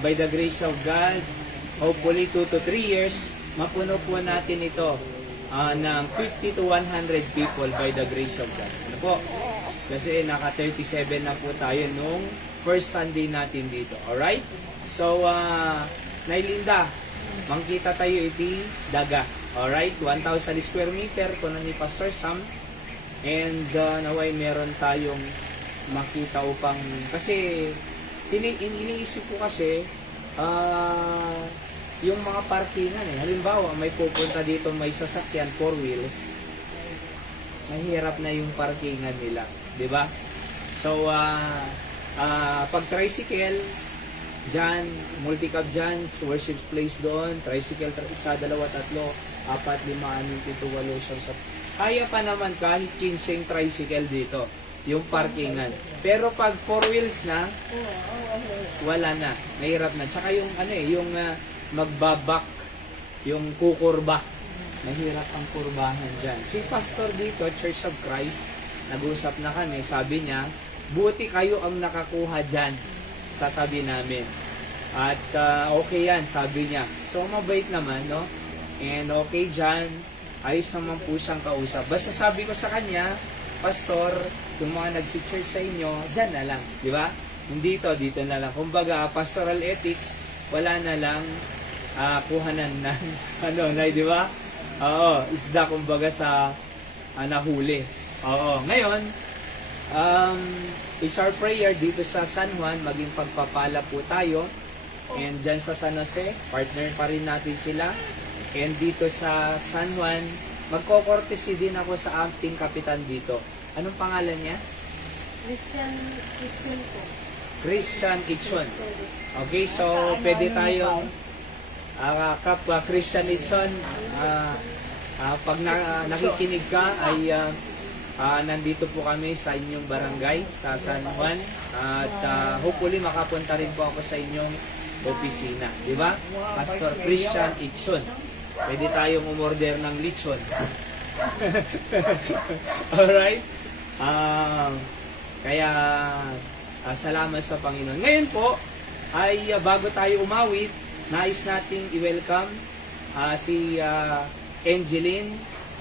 by the grace of God, hopefully 2 to 3 years, mapuno po natin ito ng 50 to 100 people by the grace of God. Ano po? Kasi naka 37 na po tayo nung first Sunday natin dito. Alright? So, Nailinda, mangkita tayo iti daga. Alright? 1,000 square meter kuno ni Pastor Sam. And naway meron tayong makita upang, kasi iniisip ko kasi yung mga parkingan halimbawa may pupunta dito may sasakyan 4 wheels, mahirap na yung parkingan nila, di ba? So pag tricycle dyan, multi-cab dyan, worship place doon, tricycle, isa, dalawa, tatlo, 4, 5, 6, 7, 8, 9, 10. Kaya pa naman kahit 15 tricycle dito, yung parkingan. Pero pag 4 wheels na, wala na. Mahirap na. Tsaka yung, yung magbabak, yung kukurba. Mahirap ang kurbahan dyan. Si pastor dito, Church of Christ, nag-usap na kami, sabi niya, buti kayo ang nakakuha dyan sa tabi namin. At okay yan, sabi niya. So, mabait naman, no? And okay dyan, ayos naman po siyang kausap. Basta sabi ko sa kanya, pastor, yung mga nag-church sa inyo, dyan na lang, di ba? Hindi dito na lang. Kumbaga, pastoral ethics, wala na lang kuhanan ng, di ba? Oo, isda kumbaga sa nahuli. Oo, ngayon, is our prayer dito sa San Juan, maging pagpapala po tayo. And dyan sa San Jose, partner pa rin natin sila. And dito sa San Juan, magko-courtesy din ako sa ating kapitan dito. Anong pangalan niya? Christian Kitchen po. Christian Kitchen. Okay, so pwede tayong kapwa Christian Kitchen, pag nakikinig ka ay nandito po kami sa inyong barangay sa San Juan at hopefully makapunta rin po ako sa inyong opisina, di ba? Pastor Christian Itson. Pwede tayong umorder ng lechon. Alright? Kaya salamat sa Panginoon. Ngayon po ay bago tayo umawit, nais nating i-welcome si Angeline.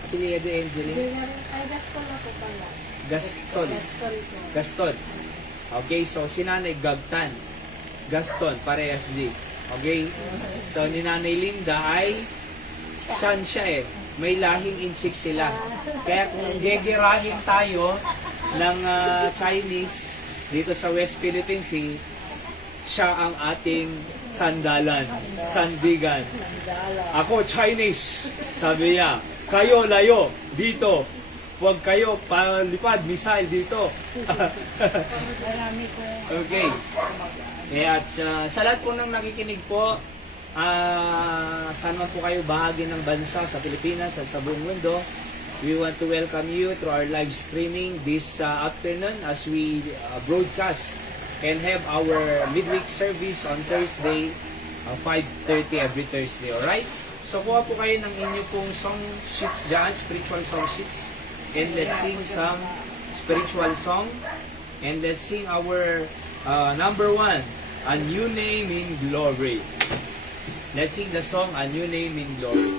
Apelyido Angeline? Ay, Gaston na po pala. Gaston. Okay, so si Nanay Gagtan. Gaston, parehas din. Okay? So ni Nanay Linda ay Chan siya may lahing insik sila. Kaya kung gegerahin tayo ng Chinese dito sa West Philippine Sea, siya ang ating sandalan, sandigan. Ako Chinese, sabi niya. Kayo layo dito. Huwag kayo palipad, missile dito. Okay. At sa lahat po ng nakikinig po, saan man po kayo bahagi ng bansa sa Pilipinas at sa buong mundo, we want to welcome you to our live streaming this afternoon as we broadcast and have our midweek service on Thursday, 5:30 every Thursday. Alright? So, kuha po kayo ng inyo pong song sheets dyan, spiritual song sheets. And let's sing some spiritual song. And let's sing our number 1, A New Name in Glory. Let's sing the song, A New Name in Glory.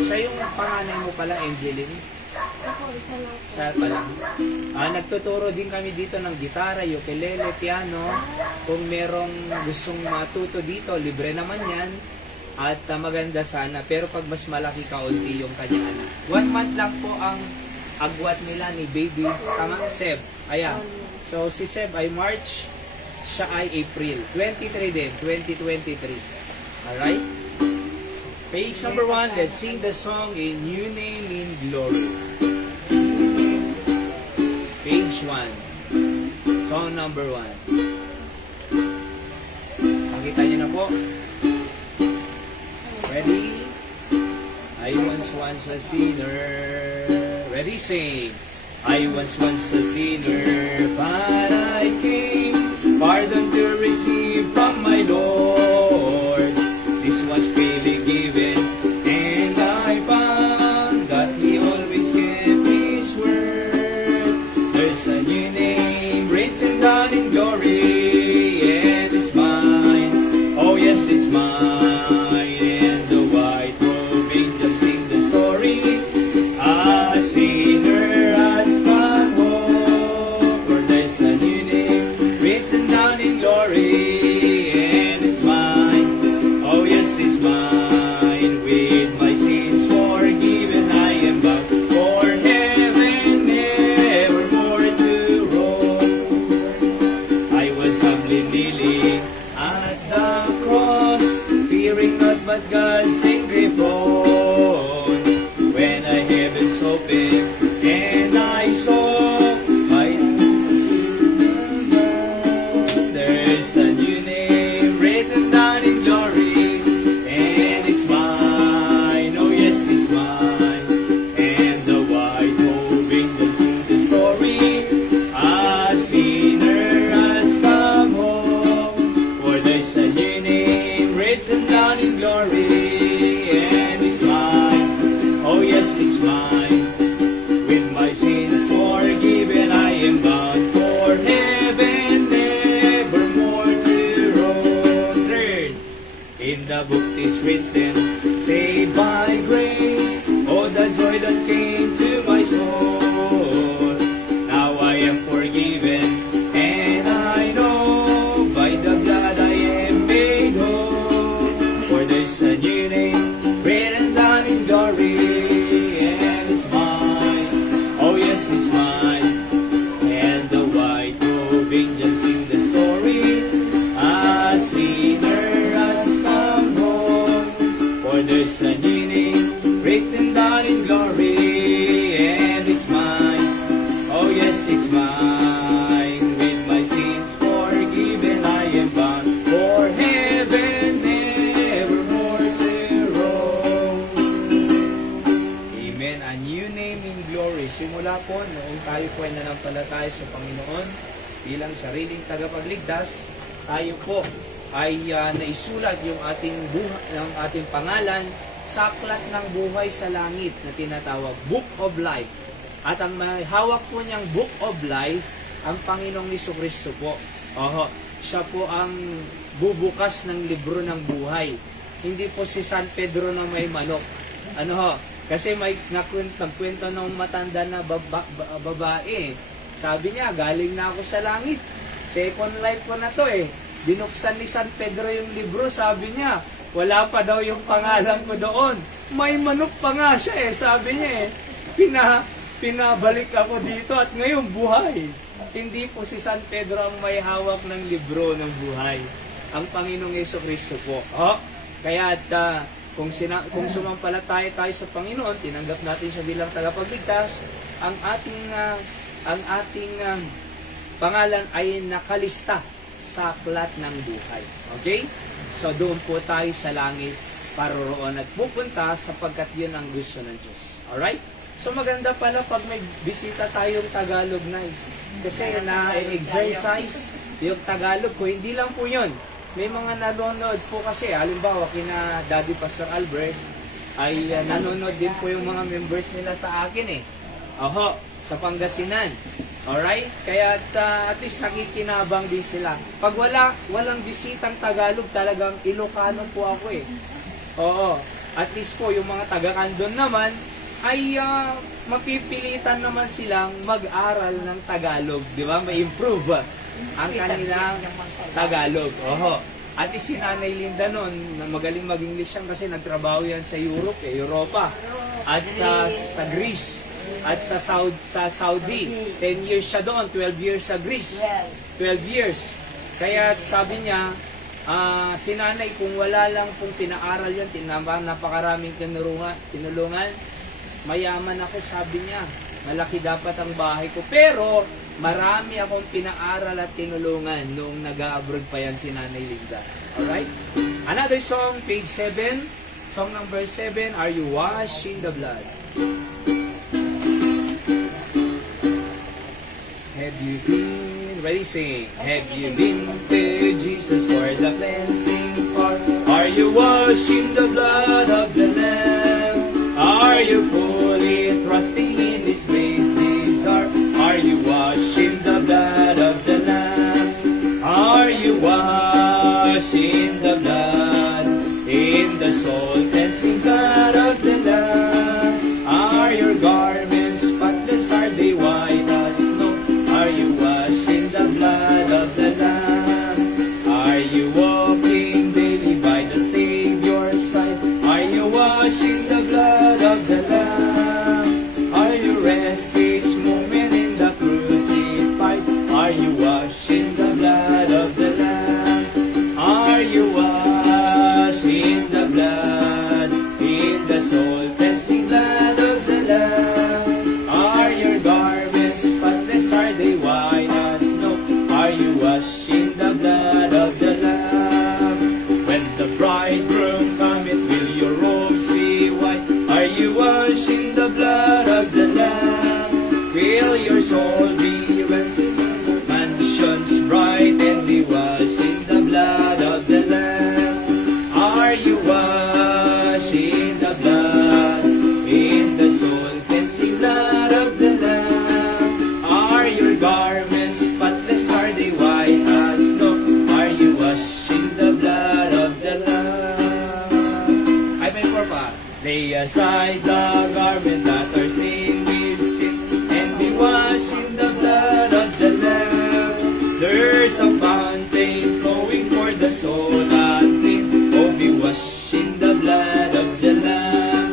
Siya yung panganay mo pala, Angeline? Ako, isa lang. Siya pala. Nagtuturo din kami dito ng gitara, ukulele, piano. Kung merong gustong matuto dito, libre naman yan. At maganda sana. Pero pag mas malaki kaunti yung kanyang anak. 1 month lang po ang agwat nila ni baby. Tama? Seb. Ayan. So si Seb ay March. Siya ay April. 23 din. 2023. Alright? Page number 1. Let's sing the song A New Name in Glory. Page 1. Song number 1. Pakita niyo na po. Ready? I once a sinner. Ready, sing. I once a sinner, but I came, pardon to receive from my Lord. This was freely given, and I found that He always kept His word. There's a new name written down in kneeling at the cross, fearing not but God's angry throne. When the heavens opened and I saw my there's a new name written down in glory, and it's mine, oh yes, it's mine. And the white robed angels sing the story, a sinner has come home. For there's a new name written down in glory, and it's mine, oh yes, it's mine. With my sins forgiven, I am bound for heaven, nevermore to roam. Third, in the book is written, saved by grace, oh the joy that came to my soul. Now I am forgiven, and I know by the blood I am made whole. For there's a new name written down in glory, and it's mine, oh yes, it's mine. And the white robed angels sing the story, a sinner has come home. For there's a new name written down in glory, and it's mine, oh yes, it's mine. With my sins forgiven, I am bound for heaven, nevermore to roam. Amen. A new name in glory. Simula po, noong tayo po ay nanampalataya sa Panginoon bilang sariling tagapagligtas, tayo po ay naisulat yung ating pangalan sa aklat ng buhay sa langit na tinatawag Book of Life. At ang may hawak po niyang Book of Life, ang Panginoong Jesucristo po. Oho, siya po ang bubukas ng libro ng buhay. Hindi po si San Pedro na may manok. Ano ho? Kasi may nagkwento ng matanda na babae. Sabi niya, galing na ako sa langit. Second life ko na to eh. Binuksan ni San Pedro yung libro, sabi niya, wala pa daw yung pangalan ko doon. May manok pa nga siya eh, sabi niya eh. Pinabalik ako dito at ngayon buhay. Hindi po si San Pedro ang may hawak ng libro ng buhay. Ang Panginoong Jesucristo po. Oh, kaya kung sumampalataya tayo sa Panginoon, tinanggap natin siya bilang tagapagligtas, ang ating pangalan ay nakalista sa aklat ng buhay. Okay? So doon po tayo sa langit paroroon at pupunta sapagkat yun ang gusto ng Diyos. Alright? So maganda pala pag may bisita tayong Tagalog na kasi na-exercise yung Tagalog ko. Hindi lang po yun. May mga nanonood po kasi, halimbawa kina Daddy Pastor Albert, ay nanonood din po yung mga members nila sa akin eh. Oho, sa Pangasinan. Alright? Kaya at least nakikinabang din sila. Pag walang bisitang Tagalog, talagang Ilocano po ako eh. Oo. At least po, yung mga taga-Kandon naman, ay mapipilitan naman silang mag-aral ng Tagalog. Di ba? May improve ang kanilang Tagalog. Oho. At si Nanay Linda noon, na magaling mag-English yan kasi nagtrabaho yan sa Europe, Europa. At sa Greece. At sa Saudi. 10 years siya doon, 12 years sa Greece. 12 years. Kaya sabi niya, si Nanay, kung wala lang pong pinaaral yan, napakaraming tinulungan, mayaman ako, sabi niya. Malaki dapat ang bahay ko. Pero, marami akong pinaaral at tinulungan noong nag-abroad pa yan si Nanay Linda. Alright? Another song, page 7. Song number 7, Are You Washed in the Blood? Have you been, ready sing, have you been to Jesus for the cleansing part? Are you washed in the blood of the Lamb? Are you fully trusting in His grace desire? Are you washed in the blood of the Lamb? Are you washed in the blood, in the soul cleansing blood of the Lamb? Are your garments spotless, are they white as snow? Are you washed in the blood of the Lamb? Are you walking daily by the Savior's side? Are you washed in the blood of the Lamb? Are you rest each moment in the crucified? Are you washed in the blood of the Lamb? washed in the blood of the Lamb? When the bridegroom cometh, will your robes be white? Are you washed in the blood of the Lamb? Will your soul be well? Mansions bright and be washed in the blood of the Lamb. Are you washed in the blood, in the soul cleansing blood of the Lamb? Are your garments spotless? Are they white as snow? Are you washed in the blood of the Lamb? Ay, may four pa. Lay aside the garment that are stained with sin, and be washed in the blood of the Lamb. There's a fountain flowing for the soul unclean. Oh, be washed in the blood of the Lamb.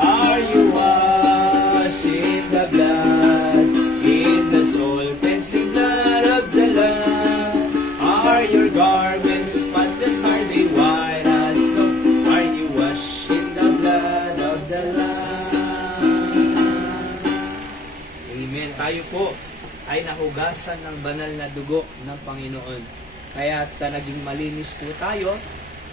Are you washed in the blood, in the soul cleansing blood of the Lamb? Are your garments spotless? Are they white as snow? Are you washed in the blood of the Lamb? Amen. Tayo po ay nahugasan ng banal na dugo ng Panginoon. Kaya naging malinis po tayo,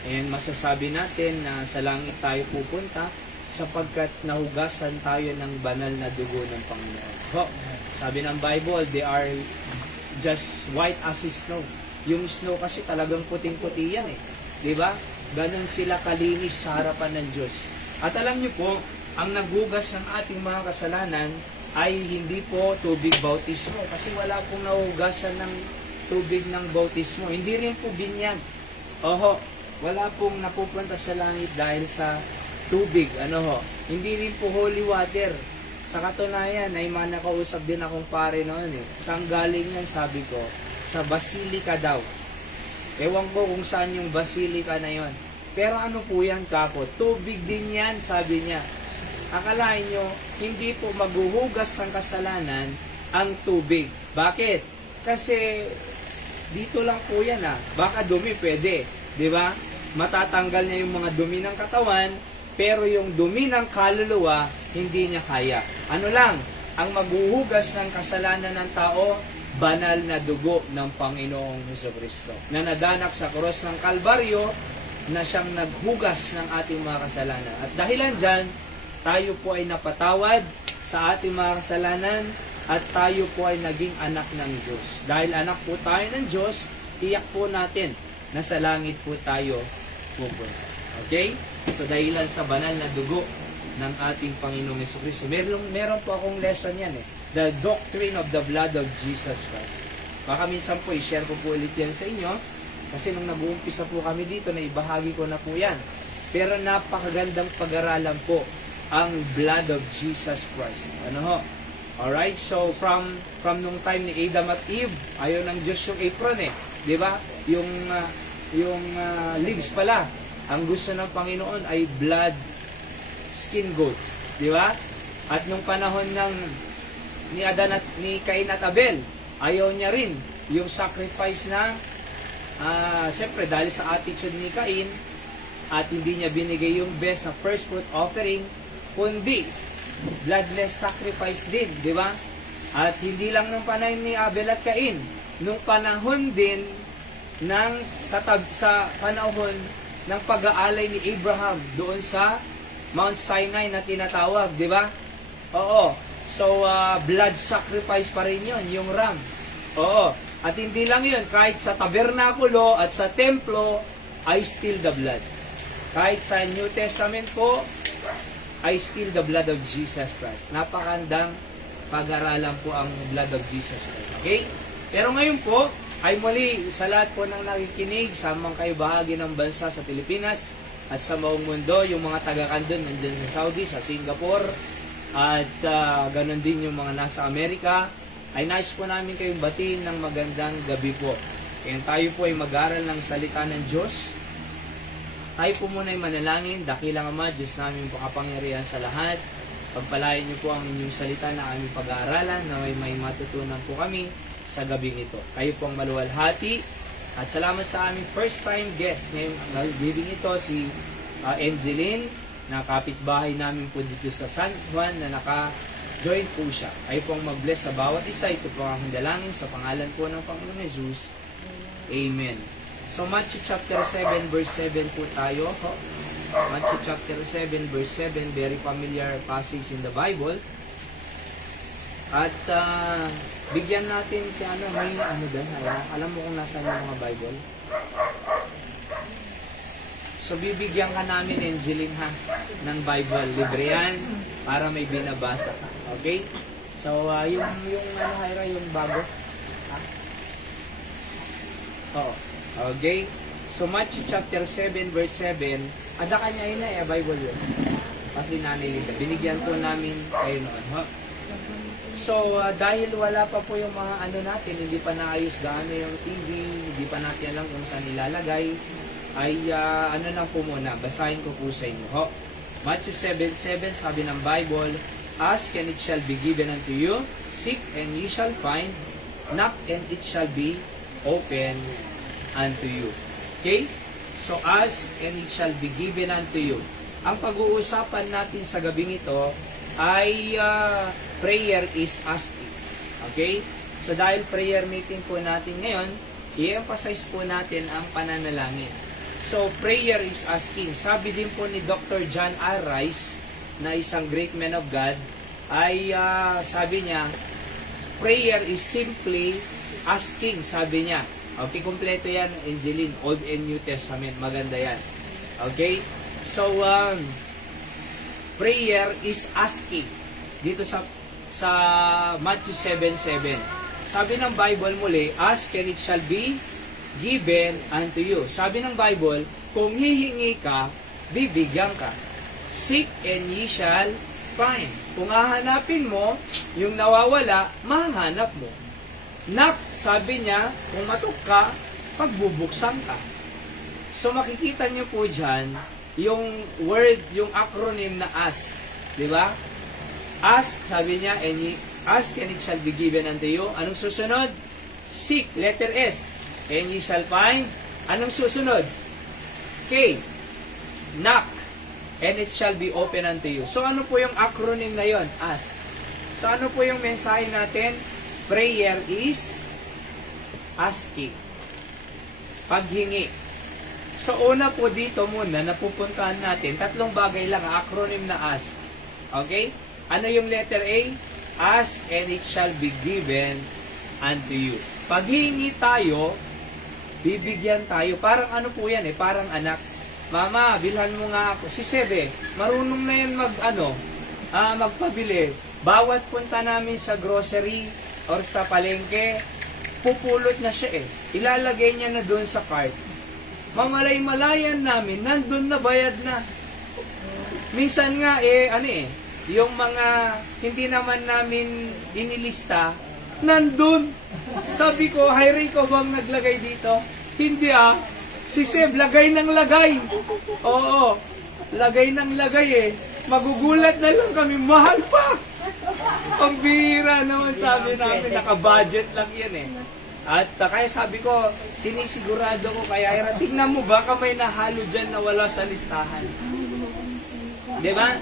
and masasabi natin na sa langit tayo pupunta sapagkat nahugasan tayo ng banal na dugo ng Panginoon. Ho, sabi ng Bible, they are just white as snow. Yung snow kasi talagang puting-puti yan eh. Di ba? Ganon sila kalinis sa harapan ng Diyos. At alam niyo po, ang naghugas ng ating mga kasalanan ay hindi po tubig bautismo, kasi wala pong nahugasan ng tubig ng bautismo. Hindi rin po binyan. Oho, wala pong napupunta sa langit dahil sa tubig. Ano ho? Hindi rin po holy water. Sa katunayan, ay nakausap din akong pare noon eh. Saan galing yan? Sabi ko, sa Basilica daw. Ewan ko kung saan yung Basilica na yon. Pero ano po yan, kako? Tubig din yan, sabi niya. Akalain nyo, hindi po maghuhugas ng kasalanan ang tubig. Bakit? Kasi dito lang po yan Baka dumi pwede, di ba? Matatanggal niya yung mga dumi ng katawan, pero yung dumi ng kaluluwa, hindi niya kaya. Ano lang, ang maghuhugas ng kasalanan ng tao, banal na dugo ng Panginoong Jesucristo, na nadanak sa krus ng Kalbaryo, na siyang naghugas ng ating mga kasalanan. At dahilan dyan, tayo po ay napatawad sa ating mga kasalanan at tayo po ay naging anak ng Diyos. Dahil anak po tayo ng Diyos, tiyak po natin na sa langit po tayo pupunta. Okay? So dahilan sa banal na dugo ng ating Panginoong Jesucristo. Meron po akong lesson yan The doctrine of the blood of Jesus Christ. Baka minsan po i-share ko po ulit yan sa inyo, kasi nung nag-uumpisa po kami dito, na ibahagi ko na po yan. Pero napakagandang pag-aralan po ang blood of Jesus Christ. Ano ho? Alright? So, from nung time ni Adam at Eve, ayaw ng Diyos yung apron Di ba? Yung leaves pala. Ang gusto ng Panginoon ay blood skin goat. Di ba? At nung panahon ni Adan at ni Cain at Abel, ayaw niya rin yung sacrifice na siyempre dahil sa attitude ni Cain, at hindi niya binigay yung best na first fruit offering, kundi bloodless sacrifice din, di ba? At hindi lang nung panahon ni Abel at Cain, nung panahon din sa panahon ng pag-aalay ni Abraham doon sa Mount Sinai na tinatawag, di ba? Oo. So, blood sacrifice pa rin yun, yung ram. Oo. At hindi lang yun, kahit sa tabernakulo at sa templo, I still the blood. Kahit sa New Testament po, I still the blood of Jesus Christ. Napakandang pag-aralan po ang blood of Jesus Christ. Okay? Pero ngayon po, ay muli sa lahat po ng nakikinig sa mga kayo bahagi ng bansa sa Pilipinas at sa buong mundo, yung mga taga-Kandun nandyan sa Saudi, sa Singapore, at ganun din yung mga nasa Amerika, ay nais po namin kayong batiin ng magandang gabi po. Kaya tayo po ay mag-aral ng salita ng Diyos. Tayo po muna ay manalangin. Dakilang Ama, Diyos namin po kapangyarihan sa lahat. Pagpalain niyo po ang inyong salita na aming pag-aaralan, na may matutunan po kami sa gabing ito. Kayo po ang maluwalhati. At salamat sa aming first time guest ngayong gabing ito, si Angeline, na kapitbahay namin po dito sa San Juan, na naka-join po siya. Kayo po ang mag-bless sa bawat isa. Ito po ang dalangin sa pangalan po ng Panginoon Jesus. Amen. So, Matthew chapter 7, verse 7 po tayo. Matthew chapter 7, verse 7, very familiar passage in the Bible. At bigyan natin si may doon. Alam mo kung nasaan yung mga Bible? So, bibigyan ka namin, Angeline, ng Bible. Libre yan para may binabasa ka. Okay? So, Hyra, yung bago. Oo. Okay? So, Matthew chapter 7, verse 7, ada kanya yun Bible yun. Kasi nanay Linda, binigyan po namin kayo noon. So, dahil wala pa po yung mga natin, hindi pa naayos gaano yung TV, hindi pa natin alam kung saan nilalagay, ay lang po muna, basahin ko po sa inyo. Matthew 7:7, sabi ng Bible, ask and it shall be given unto you, seek and ye shall find, knock and it shall be open unto you. Okay? So, ask and it shall be given unto you. Ang pag-uusapan natin sa gabing ito ay prayer is asking. Okay? So, dahil prayer meeting po natin ngayon, i-emphasize po natin ang pananalangin. So, prayer is asking. Sabi din po ni Dr. John R. Rice, na isang great man of God, ay sabi niya, prayer is simply asking, sabi niya. Okay, kompleto yan, Angeline, Old and New Testament. Maganda yan. Okay? So, prayer is asking. Dito sa Matthew 7:7. Sabi ng Bible muli, ask and it shall be given unto you. Sabi ng Bible, kung hihingi ka, bibigyan ka. Seek and ye shall find. Kung hahanapin mo, yung nawawala, mahanap mo. Knock, sabi niya, kung matok ka, pagbubuksan ka. So makikita niyo po dyan, yung word, yung acronym na ask. Di ba? Ask, sabi niya, ask and it shall be given unto you. Anong susunod? Seek, letter S. And ye shall find. Anong susunod? K. Knock. And it shall be open unto you. So ano po yung acronym na yon? Ask. So ano po yung mensahe natin? Prayer is asking. Paghingi. So una po dito muna, napupuntahan natin, tatlong bagay lang, acronym na ask. Okay? Ano yung letter A? Ask and it shall be given unto you. Paghingi tayo, bibigyan tayo. Parang ano po yan parang anak. Mama, bilhan mo nga ako. Si Sebe, marunong na yan magpabili. Bawat punta namin sa grocery or sa palengke, pupulot na siya Ilalagay niya na doon sa cart. Mamalay-malayan namin, nandun na, bayad na. Minsan nga yung mga hindi naman namin inilista, nandun. Sabi ko, Hyra, ko bang naglagay dito? Hindi Si Seb, lagay ng lagay. Oo, lagay ng lagay Magugulat na lang kami, mahal pa. Ang bihira naman, sabi namin, naka-budget lang yan At kaya sabi ko, sinisigurado ko kaya Hyra, tingnan mo baka may nahalo dyan na wala sa listahan. Diba?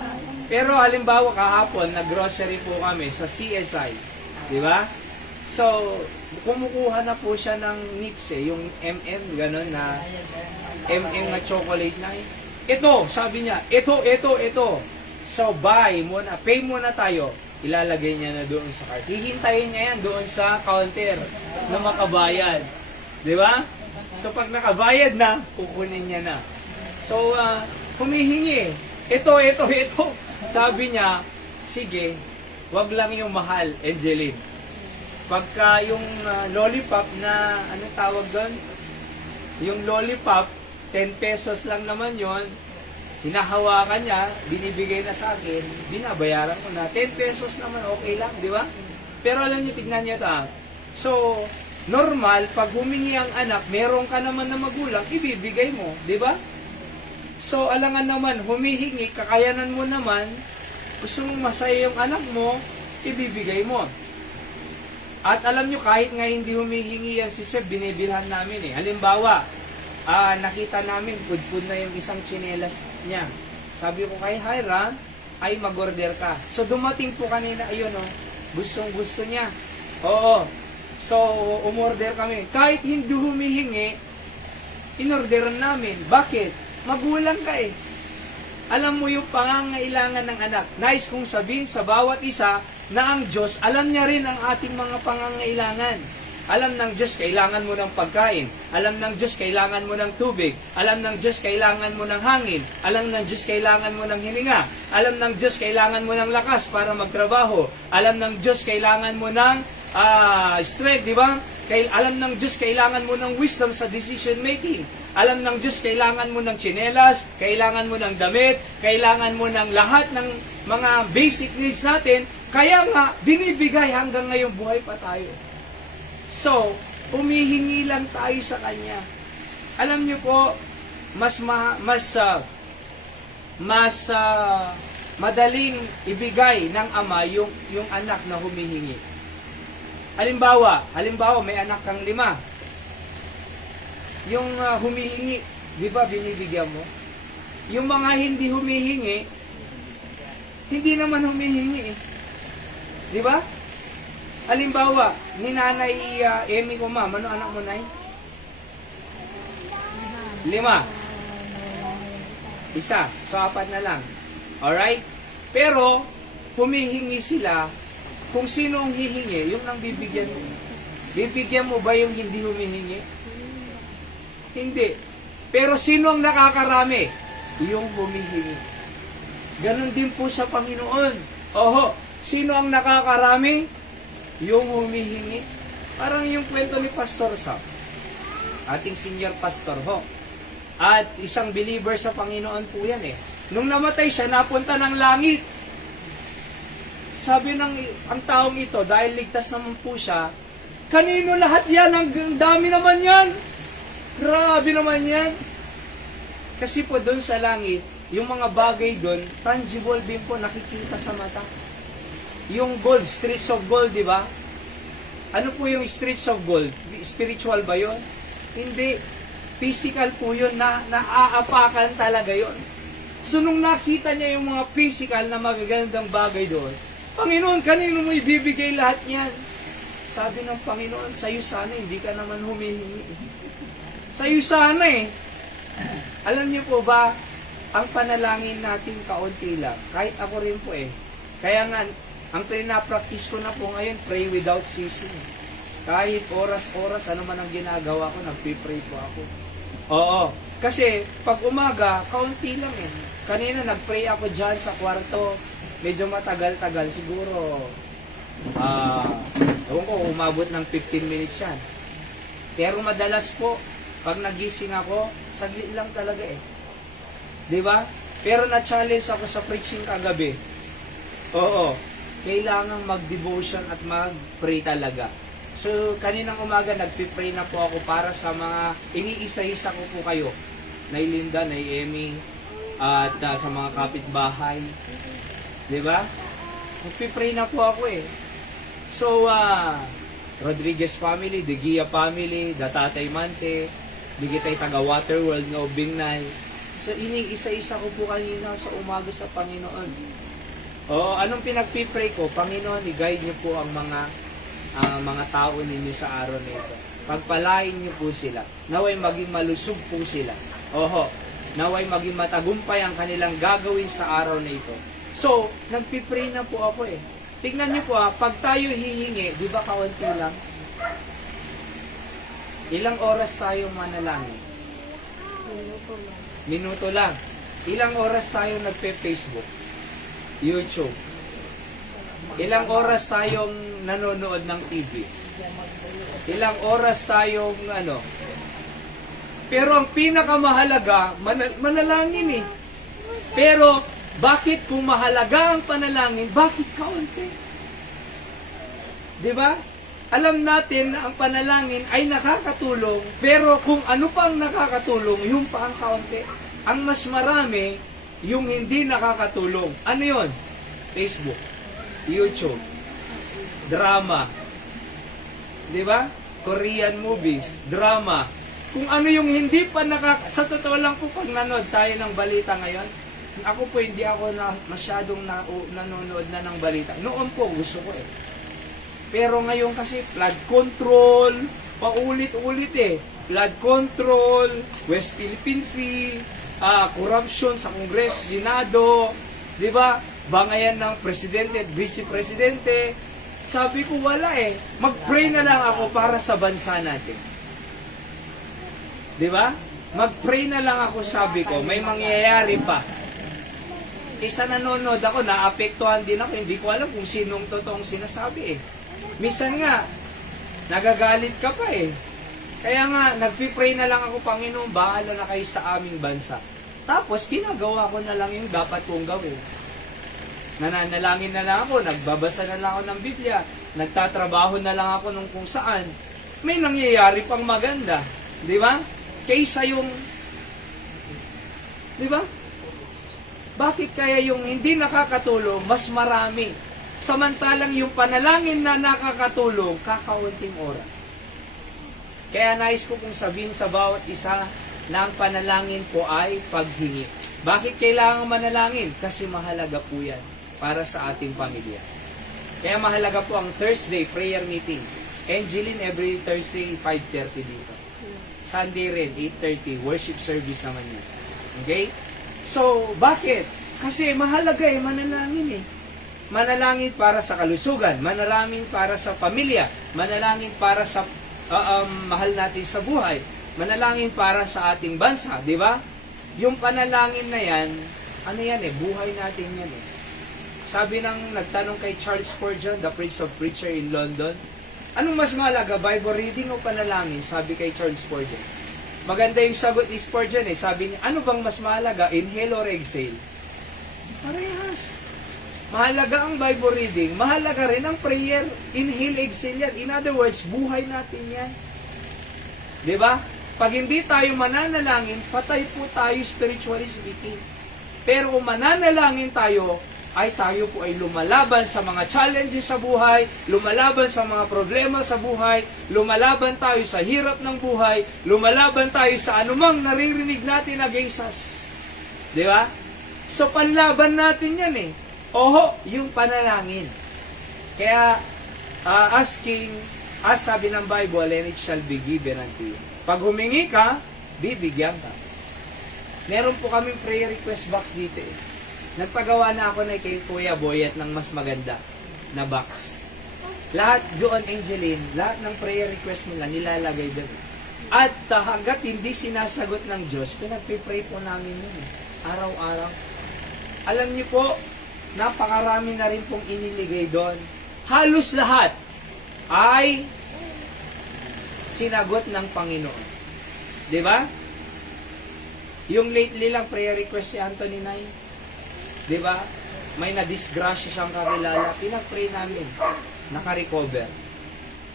Pero halimbawa kahapon, nag-grocery po kami sa CSI. Diba? So, kumukuha na po siya ng nips yung gano'n na na chocolate na Ito, sabi niya, ito. So, buy muna, pay muna tayo. Ilalagay niya na doon sa cart. Hihintayin niya yan doon sa counter na makabayad. Di ba? So, pag nakabayad na, kukunin niya na. So, humihingi. Ito. Sabi niya, sige, wag lang yung mahal, Angeline. Pagka yung lollipop na, anong tawag doon? Yung lollipop, 10 pesos lang naman yon, hinahawakan niya, binibigay na sa akin, binabayaran ko na. 10 pesos naman, okay lang, di ba? Pero alam niyo, tignan niyo ito. So, normal, pag humingi ang anak, meron ka naman na magulang, ibibigay mo, di ba? So, alangan naman, humihingi, kakayanan mo naman, gusto mong masaya yung anak mo, ibibigay mo. At alam nyo, kahit nga hindi humihingi yan si Seb, binibilhan namin Halimbawa, nakita namin, pud-pud na yung isang tsinelas niya. Sabi ko kay Hyra, ay mag-order ka. So dumating po kanina, ayun gustong-gusto niya. Oo. So, umorder kami. Kahit hindi humihingi, inorderan namin. Bakit? Magulang ka eh. Alam mo yung pangangailangan ng anak. Nais kong sabihin sa bawat isa na ang Diyos, alam niya rin ang ating mga pangangailangan. Alam ng Diyos, kailangan mo ng pagkain. Alam ng Diyos, kailangan mo ng tubig. Alam ng Diyos, kailangan mo ng hangin. Alam ng Diyos, kailangan mo ng hininga. Alam ng Diyos, kailangan mo ng lakas para magtrabaho. Alam ng Diyos, kailangan mo ng strength, di ba? Alam ng Diyos, kailangan mo ng wisdom sa decision making. Alam ng Diyos, kailangan mo ng tsinelas, kailangan mo ng damit, kailangan mo ng lahat ng mga basic needs natin. Kaya nga, binibigay hanggang ngayong buhay pa tayo. So, humihingi lang tayo sa Kanya. Alam niyo po, mas madaling ibigay ng Ama yung anak na humihingi. Halimbawa, may anak kang 5. Yung humihingi, di ba binibigyan mo? Yung mga hindi humihingi, hindi naman humihingi eh. Di ba? Halimbawa, ni Nanay Emmy ko, ma'am, ano anak mo, Nay? 5. 1. So, 4 na lang. Alright? Pero, humihingi sila, kung sino ang hihingi, yung nang bibigyan mo. Bibigyan mo ba yung hindi humihingi? Hindi. Pero sino ang nakakarami? Yung humihingi. Ganon din po sa Panginoon. Oho, sino ang nakakarami? Yung humihingi. Parang yung kwento ni Pastor Sam, ating senior pastor ho. At isang believer sa Panginoon po yan eh. Nung namatay siya, napunta ng langit. Sabi ng ang taong ito, dahil ligtas naman po siya, kanino lahat yan? Ang dami naman yan. Grabe naman yan. Kasi po doon sa langit, yung mga bagay doon, tangible din po, nakikita sa mata. Yung gold, streets of gold, di ba? Ano po yung streets of gold? Spiritual ba yun? Hindi. Physical po yun, naaapakan talaga yun. So nung nakita niya yung mga physical na magagandang bagay doon, Panginoon, kanino mo ibibigay lahat yan? Sabi ng Panginoon, sa'yo sana, hindi ka naman humihingi. Sa'yo sana eh. Alam niyo po ba, ang panalangin natin kaunti lang, kahit ako rin po eh. Kaya nga, ang pinapractice ko na po ngayon, pray without ceasing. Kahit oras-oras, ano man ang ginagawa ko, nagpipray po ako. Oo. Kasi, pag umaga, kaunti lang eh. Kanina, nagpray ako dyan sa kwarto. Medyo matagal-tagal. Siguro, ewan ko, umabot ng 15 minutes yan. Pero madalas po, pag nagising ako, saglit lang talaga eh. Diba? Pero na-challenge ako sa preaching kagabi. Oo. Kailangan mag-devotion at mag-pray talaga. So, kaninang umaga, nagpipray na po ako para sa mga iniisa-isa ko po kayo. Nay Linda, Nay Emmy, at sa mga kapitbahay. Diba? Nagpipray na po ako eh. So, Rodriguez family, De Gia family, Datatay Mante, Digitay taga Waterworld, no, Bingnay. So, iniisa-isa ko po kanina sa umaga sa Panginoon. O, anong pinagpipray ko? Panginoon, i-guide niyo po ang mga tao ninyo sa araw na ito. Pagpalain niyo po sila. Naway maging malusog po sila. Oho, naway maging matagumpay ang kanilang gagawin sa araw na ito. So, nagpipray na po ako eh. Tingnan niyo po pag tayo hihingi, di ba kaunti lang? Ilang oras tayo manalangin? Minuto lang. Ilang oras tayo nagpe-Facebook? YouTube. Ilang oras tayong nanonood ng TV? Ilang oras tayong Pero ang pinakamahalaga, manalangin eh. Pero, bakit kung mahalaga ang panalangin, bakit kaunti? Diba? Alam natin na ang panalangin ay nakakatulong, pero kung ano pa ang nakakatulong, yung pa ang kaunti. Ang mas marami, yung hindi nakakatulong. Ano yun? Facebook, YouTube, drama, di ba? Korean movies, drama. Kung ano yung hindi pa sa totoo lang po, pag nanood tayo ng balita ngayon, ako po hindi ako masyadong nanonood na ng balita. Noon po, gusto ko eh. Pero ngayon kasi flood control, paulit-ulit eh. Flood control, West Philippine Sea, corruption sa Kongreso, Senado, di ba? Bangayan ng presidente at vice-presidente. Sabi ko wala eh. Mag-pray na lang ako para sa bansa natin. Di ba? Mag-pray na lang ako, sabi ko, may mangyayari pa. Isa nanonood ako, naapektuhan din ako, hindi ko alam kung sinong totoong sinasabi eh. Minsan nga, nagagalit ka pa eh. Kaya nga, nagpipray na lang ako, Panginoon, bahala na kayo sa aming bansa. Tapos, ginagawa ko na lang yung dapat kong gawin. Nananalangin na lang ako, nagbabasa na lang ako ng Biblia, nagtatrabaho na lang ako nung kung saan. May nangyayari pang maganda. Di ba? Kaysa yung, di ba? Bakit kaya yung hindi nakakatulong, mas marami? Samantalang yung panalangin na nakakatulong, kakaunting oras. Kaya nais ko kung sabihin sa bawat isa na ang panalangin po ay paghingi. Bakit kailangan manalangin? Kasi mahalaga po yan para sa ating pamilya. Kaya mahalaga po ang Thursday prayer meeting. Angeline every Thursday 5:30 dito. Sunday rin 8:30 worship service naman yun. Okay? So, bakit? Kasi mahalaga eh, manalangin eh. Manalangin para sa kalusugan, manalangin para sa pamilya, manalangin para sa mahal natin sa buhay, manalangin para sa ating bansa, di ba? Yung panalangin na yan, ano yan eh, buhay natin yan eh. Sabi ng nagtanong kay Charles Spurgeon, the Prince of Preacher in London, anong mas mahalaga, Bible reading o panalangin? Sabi kay Charles Spurgeon. Maganda yung sagot ni Spurgeon eh. Sabi niya, ano bang mas mahalaga, inhale or exhale? Parehas. Mahalaga ang Bible reading, mahalaga rin ang prayer, inhale, exhale yan. In other words, buhay natin yan. Di ba? Pag hindi tayo mananalangin, patay po tayo spiritually speaking. Pero kung mananalangin tayo, ay tayo po ay lumalaban sa mga challenges sa buhay, lumalaban sa mga problema sa buhay, lumalaban tayo sa hirap ng buhay, lumalaban tayo sa anumang naririnig natin against us. Di ba? So, panlaban natin yan eh. Oho, yung panalangin. Kaya, asking, as sabi ng Bible, and it shall be given unto you. Pag humingi ka, bibigyan ka. Meron po kaming prayer request box dito eh. Nagpagawa na ako na kay Kuya Boyet ng mas maganda na box. Lahat doon, Angeline, lahat ng prayer request nila, nilalagay doon. At hanggat hindi sinasagot ng Diyos, pinagpipray po namin yun. Araw-araw. Alam niyo po, napakarami na rin pong iniligay doon. Halos lahat ay sinagot ng Panginoon. Di ba? Yung lately lang prayer request si Anthony Nay, di ba? May na-disgrasya siyang kakilala. Pinag-pray namin. Naka-recover.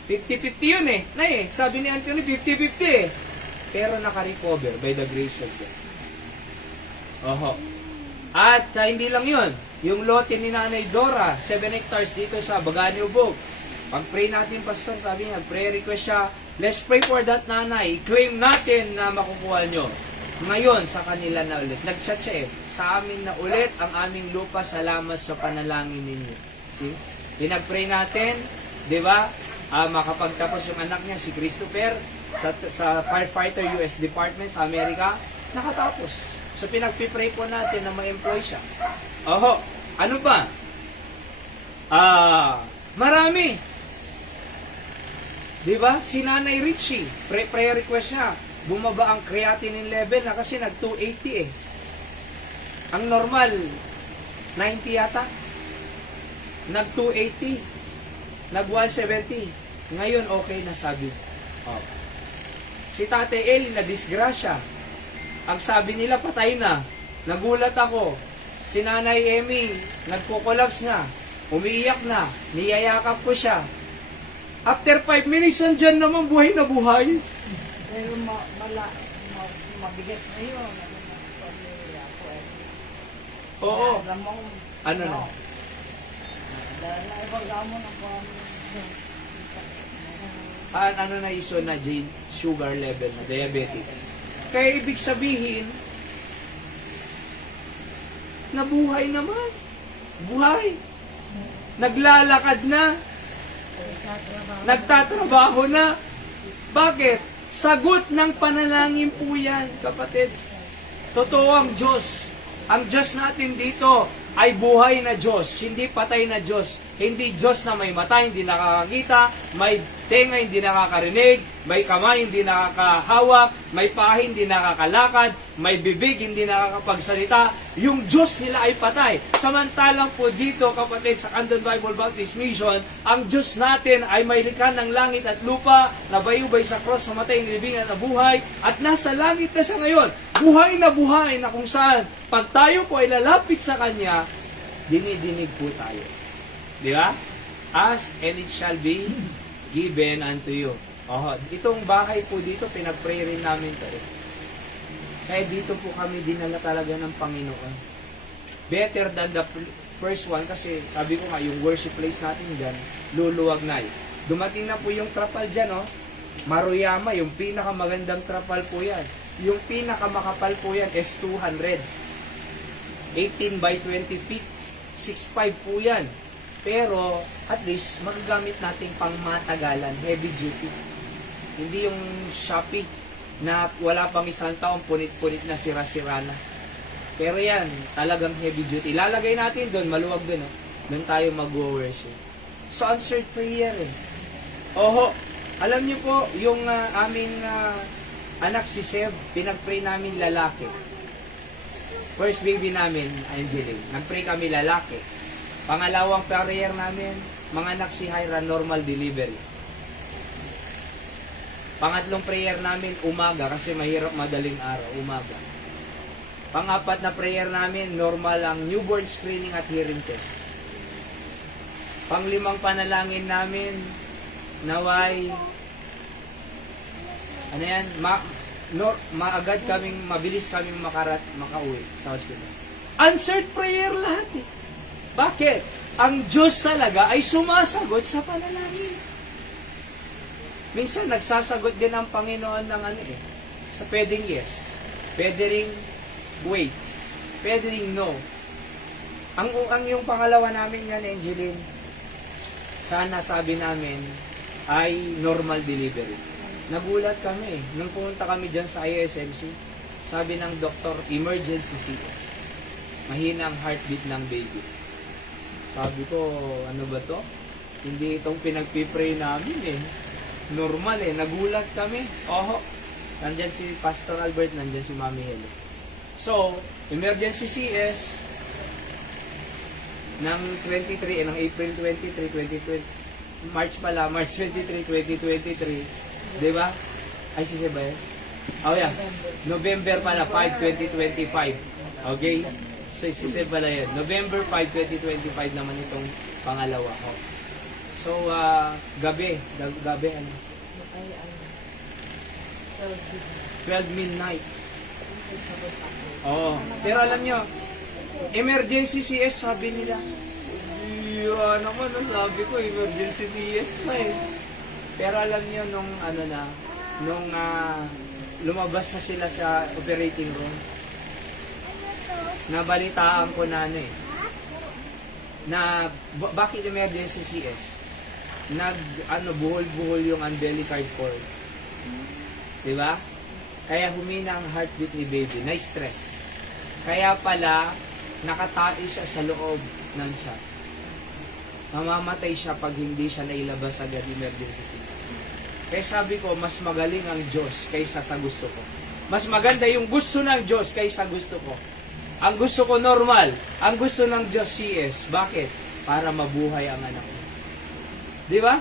50-50 yun eh. Nay, sabi ni Anthony, 50-50 eh. Pero naka-recover by the grace of God. Oho. At hindi lang yun. Yung lote ni Nanay Dora, 7 hectares dito sa Bagani Ubog. Pag-pray natin, Pastor, sabi niya, prayer request siya, let's pray for that nanay. I-claim natin na makukuha nyo. Ngayon, sa kanila na ulit. Nag-chat siya eh. Sa amin na ulit ang aming lupa. Salamat sa panalangin ninyo. See? Pinag-pray natin, di ba? Makapagtapos yung anak niya, si Christopher, sa firefighter US Department sa Amerika, nakatapos. So, pinag-pray po natin na ma-employ siya. Oho, ano ba? Marami. Di ba? Si Nanay Richie, prayer request niya, bumaba ang creatinine level na kasi nag-280 eh. Ang normal, 90 yata. Nag-280. Nag-170. Ngayon, okay na sabi. Oh. Si Tate El, na-disgrasya. Ang sabi nila, patay na. Nagulat ako. Si Nanay Emmy, nagko-collapse na. Umiiyak na. Niyayakap ko siya. After 5 minutes, andyan naman buhay na buhay. Pero mabigat na yun. Oo. Ano na? Dahil na ibang gamon ako. Ano na iso na Jane? Sugar level na, diabetic. Kaya ibig sabihin, nabuhay naman. Buhay. Naglalakad na. Nagtatrabaho na. Bakit? Sagot ng panalangin po yan, kapatid. Totoo ang Diyos. Ang Diyos natin dito ay buhay na Diyos, hindi patay na Diyos. Hindi Diyos na may mata, hindi nakakakita, may tenga, hindi nakakarinig, may kamay, hindi nakakahawak, may paa, hindi nakakalakad, may bibig, hindi nakakapagsalita. Yung Diyos nila ay patay. Samantalang po dito, kapatid, sa Camden Bible Baptist Mission, ang Diyos natin ay may likha ng langit at lupa, nabayubay sa cross, namatay, nilibingan na buhay, at nasa langit na siya ngayon. Buhay na kung saan, pag tayo po ay lalapit sa Kanya, dinidinig po tayo. Di ba? Ask and it shall be given unto you. Itong bahay po dito, pinag-pray rin namin to eh. Kaya dito po kami dinala talaga ng Panginoon. Better than the first one kasi sabi ko nga, yung worship place natin dyan, luluwag na eh. Dumating na po yung trapal dyan, oh. Maruyama, yung pinakamagandang trapal po yan. Yung pinakamakapal po yan is 200. 18 by 20 feet. 6'5 po yan. Pero, at least, magagamit nating pang matagalan, heavy duty. Hindi yung Shopee na wala pang isang taon, punit-punit na, sira-sira na. Pero yan, talagang heavy duty. Ilalagay natin doon, maluwag doon. Oh. Doon tayo mag-worship. So, answered prayer eh. Alam niyo po, yung aming anak si Seb, pinag-pray namin lalaki. First baby namin, Angeline, nag-pray kami lalaki. Pangalawang prayer namin, mga anak si Hyra, normal delivery. Pangatlong prayer namin, umaga, kasi mahirap madaling araw, umaga. Pangapat na prayer namin, normal ang newborn screening at hearing test. Panglimang panalangin namin, naway, maagad kaming, mabilis kaming makauwi sa hospital. Answered prayer lahat eh. Bakit? Ang Diyos talaga ay sumasagot sa panalangin. Minsan nagsasagot din ang Panginoon ng sa pwedeng yes, pwede ring wait, pwede ring no. Ang yung pangalawa namin yan, Angeline, sana sabi namin ay normal delivery. Nagulat kami nung pumunta kami dyan sa ISMC. Sabi ng doktor, emergency CS. Mahina ang heartbeat ng baby. Sabi ko, ano ba to? Hindi itong pinagpipray namin eh. Normal eh. Nagulat kami. Nandyan si Pastor Albert, nandyan si Mami Helen. So, emergency CS ng 23, ng April 23, 2020. March 23, 2023. Diba? Ay, si Seba yun? November pala, 5, 2025. Okay? So, isisip pala yun. November 5, 2025 naman itong pangalawa ko. So, gabi, ano? 12 midnight. Pero alam nyo, emergency CS, sabi nila. Naman, sabi ko, emergency CS pa eh. Pero alam nyo, nung lumabas na sila sa operating room, nabalitaan ko na bakit emergency CS? Buhol-buhol yung umbilical cord. Diba? Kaya humina ang heartbeat ni baby, na-stress. Kaya pala, nakatali siya sa loob ng tiyan. Mamamatay siya pag hindi siya nailabas agad emergency CS. Kaya sabi ko, mas magaling ang Diyos kaysa sa gusto ko. Mas maganda yung gusto ng Diyos kaysa gusto ko. Ang gusto ko normal. Ang gusto ng Diyos CS. Bakit? Para mabuhay ang anak ko. Di ba?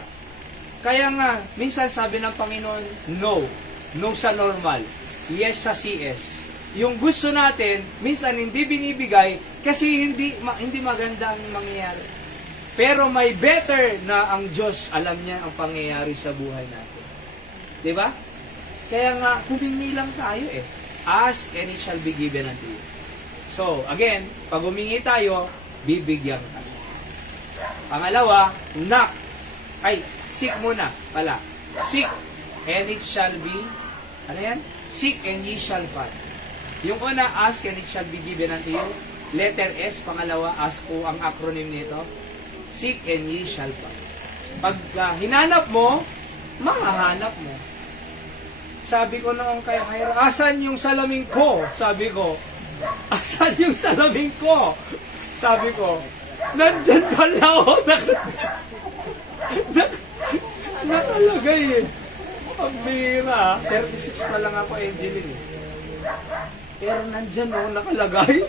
Kaya nga, minsan sabi ng Panginoon, no. No sa normal. Yes sa CS. Yung gusto natin, minsan hindi binibigay kasi hindi maganda ang mangyayari. Pero may better na ang Diyos, alam niya ang pangyayari sa buhay natin. Di ba? Kaya nga, humingi lang tayo eh. Ask and it shall be given unto you. So, again, pag humingi tayo, bibigyan ka. Pangalawa, knock. Seek muna pala. Seek and it shall be, Seek and ye shall find. Yung una, ask and it shall be given unto you. Letter S, pangalawa, ask po ang acronym nito. Seek and ye shall find. Pag hinanap mo, mahahanap mo. Sabi ko noong kay Jairo, asan yung salamin ko? Sabi ko, asan yung salamin ko? Sabi ko, nandyan pala ako. Nakalagay eh. Ang bira. 36 pa lang ako, Angeline. Pero nandyan nakalagay.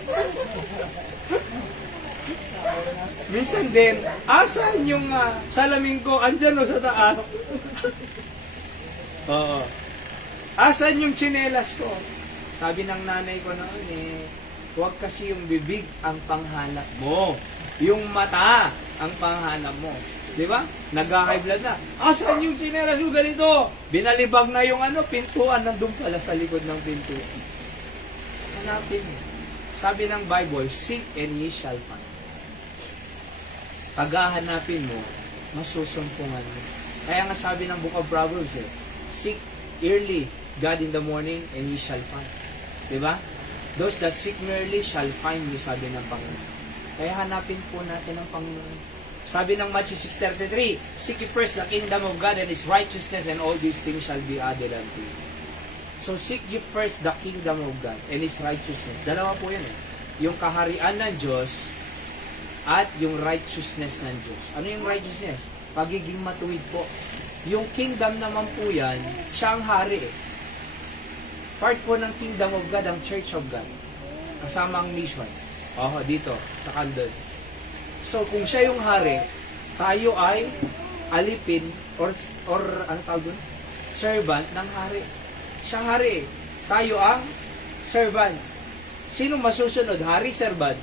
Minsan din, asan yung salamin ko? Andyan sa taas. Oo. Asan yung tsinelas ko? Sabi ng nanay ko noon huwag kasi yung bibig ang panghanap mo. Yung mata ang panghanap mo. Di ba? Nag-high blood na. Asan yung tsinelas ko ganito? Binalibag na yung pintuan, nandun pala sa likod ng pintuan. Hanapin mo. Sabi ng Bible, seek and ye shall find. Paghahanapin mo, masusumpungan mo. Kaya nga sabi ng Book of Proverbs, seek early God in the morning and ye shall find. Diba? Those that seek me early shall find me, sabi ng Panginoon. Kaya hanapin po natin ang Panginoon. Sabi ng Matthew 6:33, seek ye first the kingdom of God and His righteousness, and all these things shall be added unto you. So seek ye first the kingdom of God and His righteousness. Dalawa po yan Yung kaharian ng Diyos at yung righteousness ng Diyos. Ano yung righteousness? Pagiging matuwid po. Yung kingdom naman po yan, siya ang hari Part po ng kingdom of God, ang church of God. Kasama ang mission. Dito, sa Candon. So, kung siya yung hari, tayo ay alipin or ano tawag doon? Servant ng hari. Siyang hari. Tayo ang servant. Sino masusunod? Hari, servant?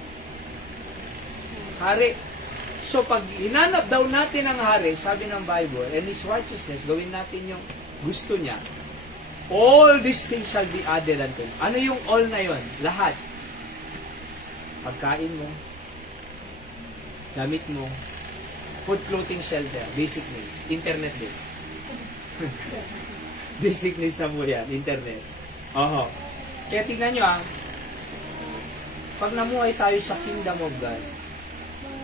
Hari. So, pag hinanap daw natin ang hari, sabi ng Bible, and His righteousness, gawin natin yung gusto niya, all these things shall be added unto you. Ano yung all na yon? Lahat. Pagkain mo, damit mo, food, clothing, shelter, basic needs, internet din. Basic needs na po yan, internet. Kaya tingnan nyo pag namuhay tayo sa kingdom of God,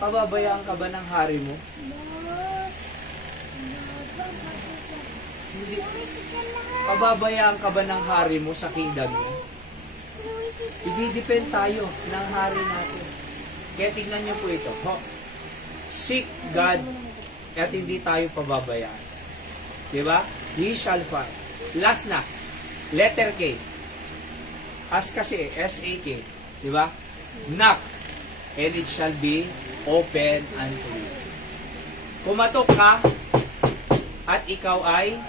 pababayaan ka ba ng hari mo? Hindi. Pababayaan ka ba ng hari mo sa kingdom mo? Ididepend tayo ng hari natin. Kaya tignan niyo po ito. Seek God at hindi tayo pababayaan. Diba? Ye shall find. Last na. Letter K. Ask kasi, S-A-K. Diba? Knock. And it shall be open unto you. Kumatok ka at ikaw ay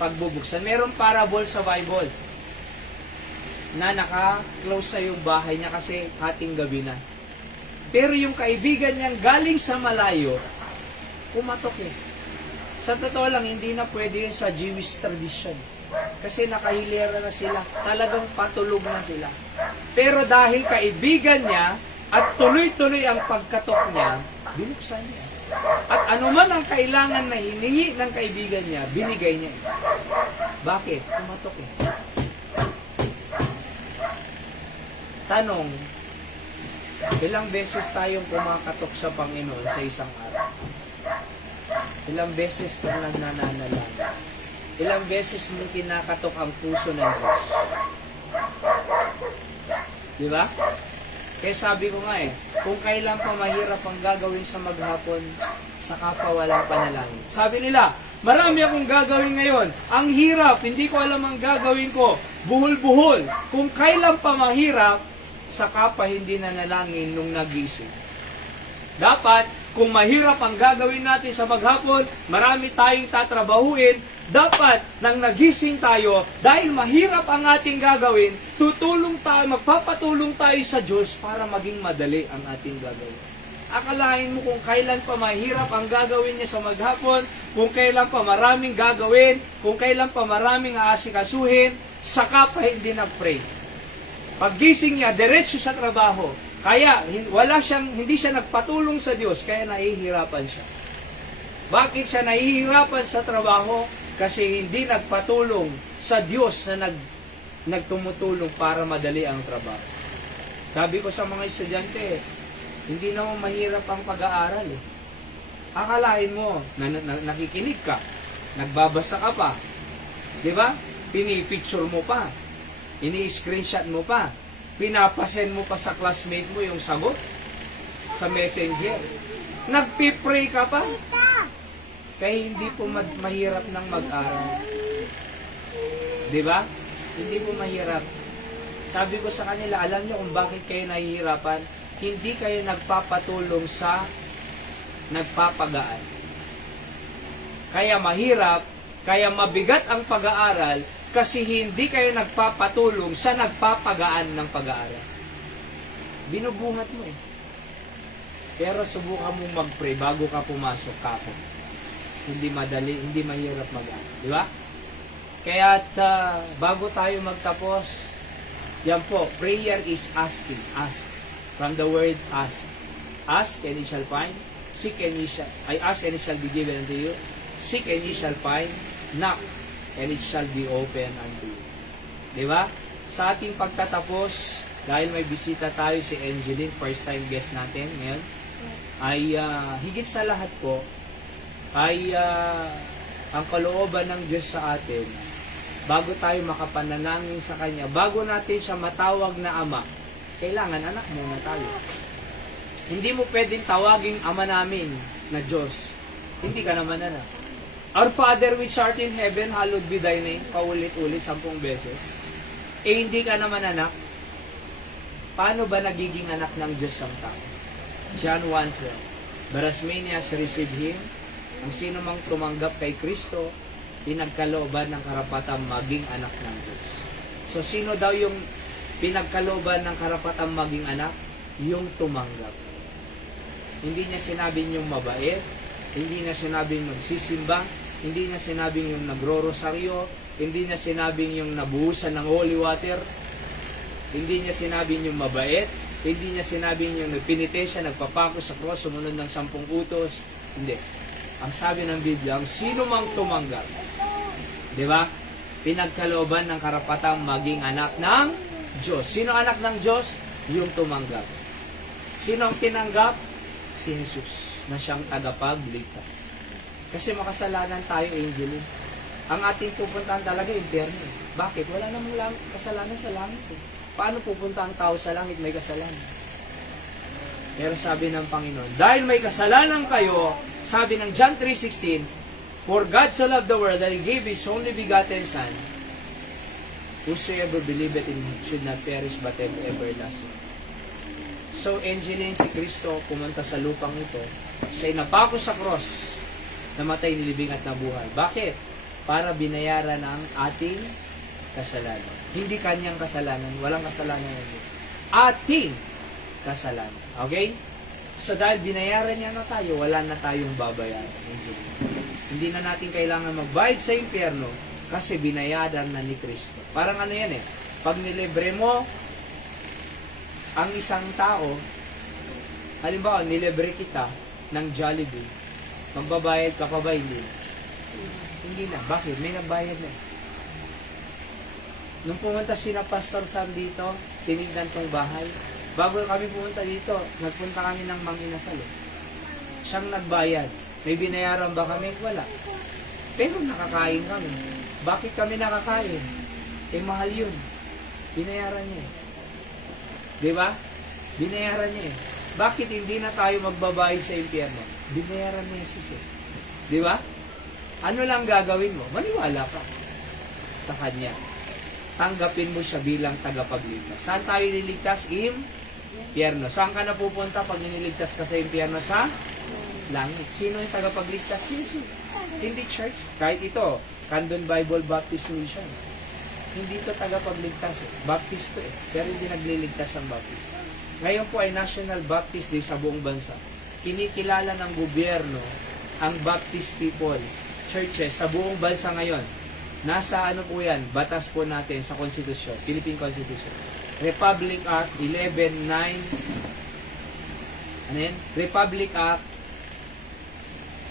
pagbubuksan. Merong parable sa Bible na naka-close sa yung bahay niya kasi hating gabi na. Pero yung kaibigan niyang galing sa malayo, kumatok Sa totoo lang, hindi na pwede yun sa Jewish tradition. Kasi nakahilera na sila. Talagang patulog na sila. Pero dahil kaibigan niya at tuloy-tuloy ang pagkatok niya, binuksan niya. At anuman ang kailangan na hiningi ng kaibigan niya, binigay niya. Bakit? Kumatok Tanong, ilang beses tayong kumakatok sa Panginoon sa isang araw? Ilang beses kang nananalangin? Ilang beses mo kinakatok ang puso ng Diyos? Di ba? Kaya sabi ko nga kung kailan pa mahirap ang gagawin sa maghapon, saka pa walang panalangin. Sabi nila, marami akong gagawin ngayon. Ang hirap, hindi ko alam ang gagawin ko. Buhol-buhol. Kung kailan pa mahirap, saka pa hindi nanalangin nung nagising. Dapat, kung mahirap ang gagawin natin sa maghapon, marami tayong tatrabahuin, dapat nang nagising tayo, dahil mahirap ang ating gagawin, tutulong tayo, magpapatulong tayo sa Diyos para maging madali ang ating gagawin. Akalain mo kung kailan pa mahirap ang gagawin niya sa maghapon, kung kailan pa maraming gagawin, kung kailan pa maraming aasikasuhin, saka pa hindi nag-pray. Paggising niya, diretso sa trabaho. Kaya hindi siya nagpatulong sa Diyos, kaya nahihirapan siya. Bakit siya nahihirapan sa trabaho? Kasi hindi nagpatulong sa Diyos na nagtumutulong para madali ang trabaho. Sabi ko sa mga estudyante, hindi naman mahirap ang pag-aaral Akalain mo, nakikinig ka, nagbabasa ka pa, di ba? Pinipicture mo pa, ini-screenshot mo pa, pinapasend mo pa sa classmate mo yung sagot sa messenger. Nagpipray ka pa. Kaya hindi po mahirap ng mag-aral. Di ba? Hindi po mahirap. Sabi ko sa kanila, alam nyo kung bakit kayo nahihirapan? Hindi kayo nagpapatulong sa nagpapagaan. Kaya mahirap, kaya mabigat ang pag-aaral kasi hindi kayo nagpapatulong sa nagpapagaan ng pag-aaral. Binubuhat mo eh. Pero subukan mong mag-pray bago ka pumasok kapon. Hindi madali, hindi mahirap mag-aaral. Di ba? Kaya bago tayo magtapos, yan po, prayer is asking. Ask. From the word ask. Ask and you shall find. Seek and you shall, I ask and it shall be given unto you. Seek and you shall find. Knock and it shall be open unto you. Diba? Sa ating pagtatapos, dahil may bisita tayo si Angeline, first time guest natin ngayon, ay higit sa lahat po, ay ang kalooban ng Diyos sa atin, bago tayo makapanalangin sa Kanya, bago natin siya matawag na Ama, kailangan anak muna tayo. Hindi mo pwedeng tawaging Ama namin na Diyos. Hindi ka naman anak. Our Father which art in heaven, hallowed be thy name. Paulit-ulit, 10 beses. Hindi ka naman anak. Paano ba nagiging anak ng Diyos ang tao? John 1:12. But as many as receive Him, ang sino mang tumanggap kay Kristo, pinagkalooban ng karapatang maging anak ng Diyos. So, sino daw yung pinagkalooban ng karapatang maging anak? Yung tumanggap. Hindi niya sinabing yung mabait, hindi niya sinabing magsisimba, hindi niya sinabing yung nagro-rosaryo, hindi niya sinabing yung nabuhusan ng holy water, hindi niya sinabing yung mabait, hindi niya sinabing yung nagpinitensya, nagpapako sa cross, sumunod ng 10 utos. Hindi. Ang sabi ng Biblia, ang sino mang tumanggap, di ba? Pinagkalooban ng karapatang maging anak ng Diyos. Sino anak ng Diyos? Yung tumanggap. Sino ang tinanggap? Si Jesus, na siyang tagapagligtas. Kasi makasalanan tayo, Angeline. Ang ating pupuntahan talaga, impyerno. Bakit? Wala namang kasalanan sa langit. Paano pupunta ang tao sa langit may kasalanan? Pero sabi ng Panginoon, dahil may kasalanan kayo, sabi ng John 3:16, for God so loved the world that He gave His only begotten Son, whosoever believeth in Him should not perish but have everlasting. So, Angeline, si Kristo pumunta sa lupang ito, siya'y napako sa cross, namatay, nilibing at nabuhay. Bakit? Para binayaran ang ating kasalanan. Hindi kanyang kasalanan, walang kasalanan ng Diyos. Ating kasalanan. Okay? So, dahil binayaran niya na tayo, wala na tayong babayaran. Hindi na natin kailangan magbayad sa impyerno kasi binayaran na ni Kristo. Parang ano yan eh, pag nilibre mo ang isang tao, halimbawa, nilibre kita ng Jollibee, magbabayad ka pa ba? Hindi. Hindi na. Bakit? May nagbayad na. Nung pumunta sina Pastor Sam dito, tinignan tong bahay. Bago kami pumunta dito, nagpunta kami ng Manginasal. Siyang nagbayad. May binayaran ba kami? Wala. Pero nakakain kami. Bakit kami nakakain? Mahal yun. Binayaran niya. Diba? Binayaran niya. Bakit hindi na tayo magbabayad sa impyerno? Binayaran ni Jesus. Diba? Ano lang gagawin mo? Maniwala ka sa Kanya. Tanggapin mo siya bilang tagapagligtas. Saan tayo niligtas? Impyerno. Saan ka na pupunta pag nililigtas ka sa impyerno? Sa langit. Sino yung tagapagligtas? Jesus. Hindi church. Kahit ito, Candon Bible Baptist Mission. Hindi ito tagapagligtas. Baptist to eh. Pero hindi nagliligtas ang Baptist. Ngayon po ay National Baptist Day sa buong bansa. Kinikilala ng gobyerno ang Baptist people, churches sa buong bansa ngayon. Nasa ano po yan, batas po natin sa Constitution, Philippine Constitution. Republic Act 11.9, ano yan? Republic Act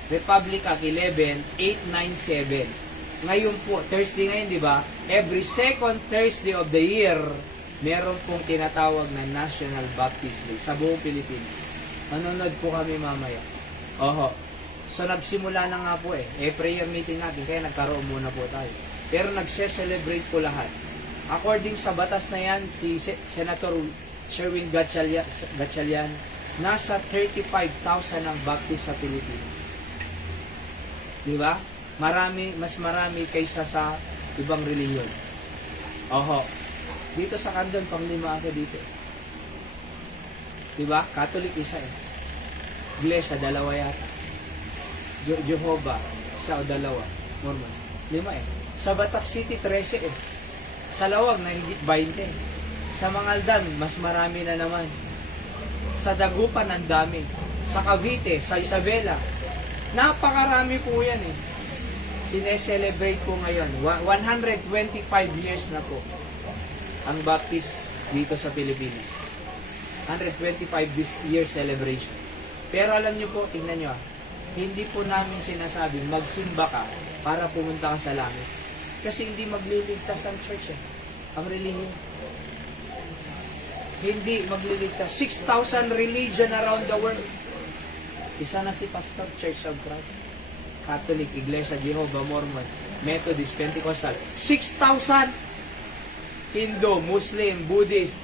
11.897. Ngayon po, Thursday ngayon, di ba? Every second Thursday of the year, meron pong tinatawag na National Baptist Day sa buong Pilipinas. Manonood po kami mamaya. Oho. So nagsimula na nga po prayer meeting natin, kaya nagkaroon muna po tayo. Pero nagse-celebrate po lahat. According sa batas na yan, si Senator Sherwin Gatchalian, nasa 35,000 ang baptist sa Pilipinas. Di ba? Mas marami kaysa sa ibang reliyon. Oho. Dito sa Candon, pang-5 ako dito. Di ba? Catholic isa Iglesia, 2 yata. Jehovah, isa o 2. Mormon, 5 Sa Batak City, 13 Sa Lawag, nahigit 20. Sa Mangaldan, mas marami na naman. Sa Dagupan, ang dami. Sa Cavite, sa Isabela, napakarami po yan Sineselebrate po ngayon. 125 years na po ang Baptist dito sa Pilipinas. 125 this year celebration. Pero alam nyo po, tingnan nyo hindi po namin sinasabing magsimba ka para pumunta ka sa langit. Kasi hindi magliligtas ang church ang relihiyon. Hindi magliligtas. 6,000 religion around the world. Isa na si Pastor, Church of Christ, Catholic, Iglesia, Jehovah, Mormon, Methodist, Pentecostal. 6,000! Hindu, Muslim, Buddhist,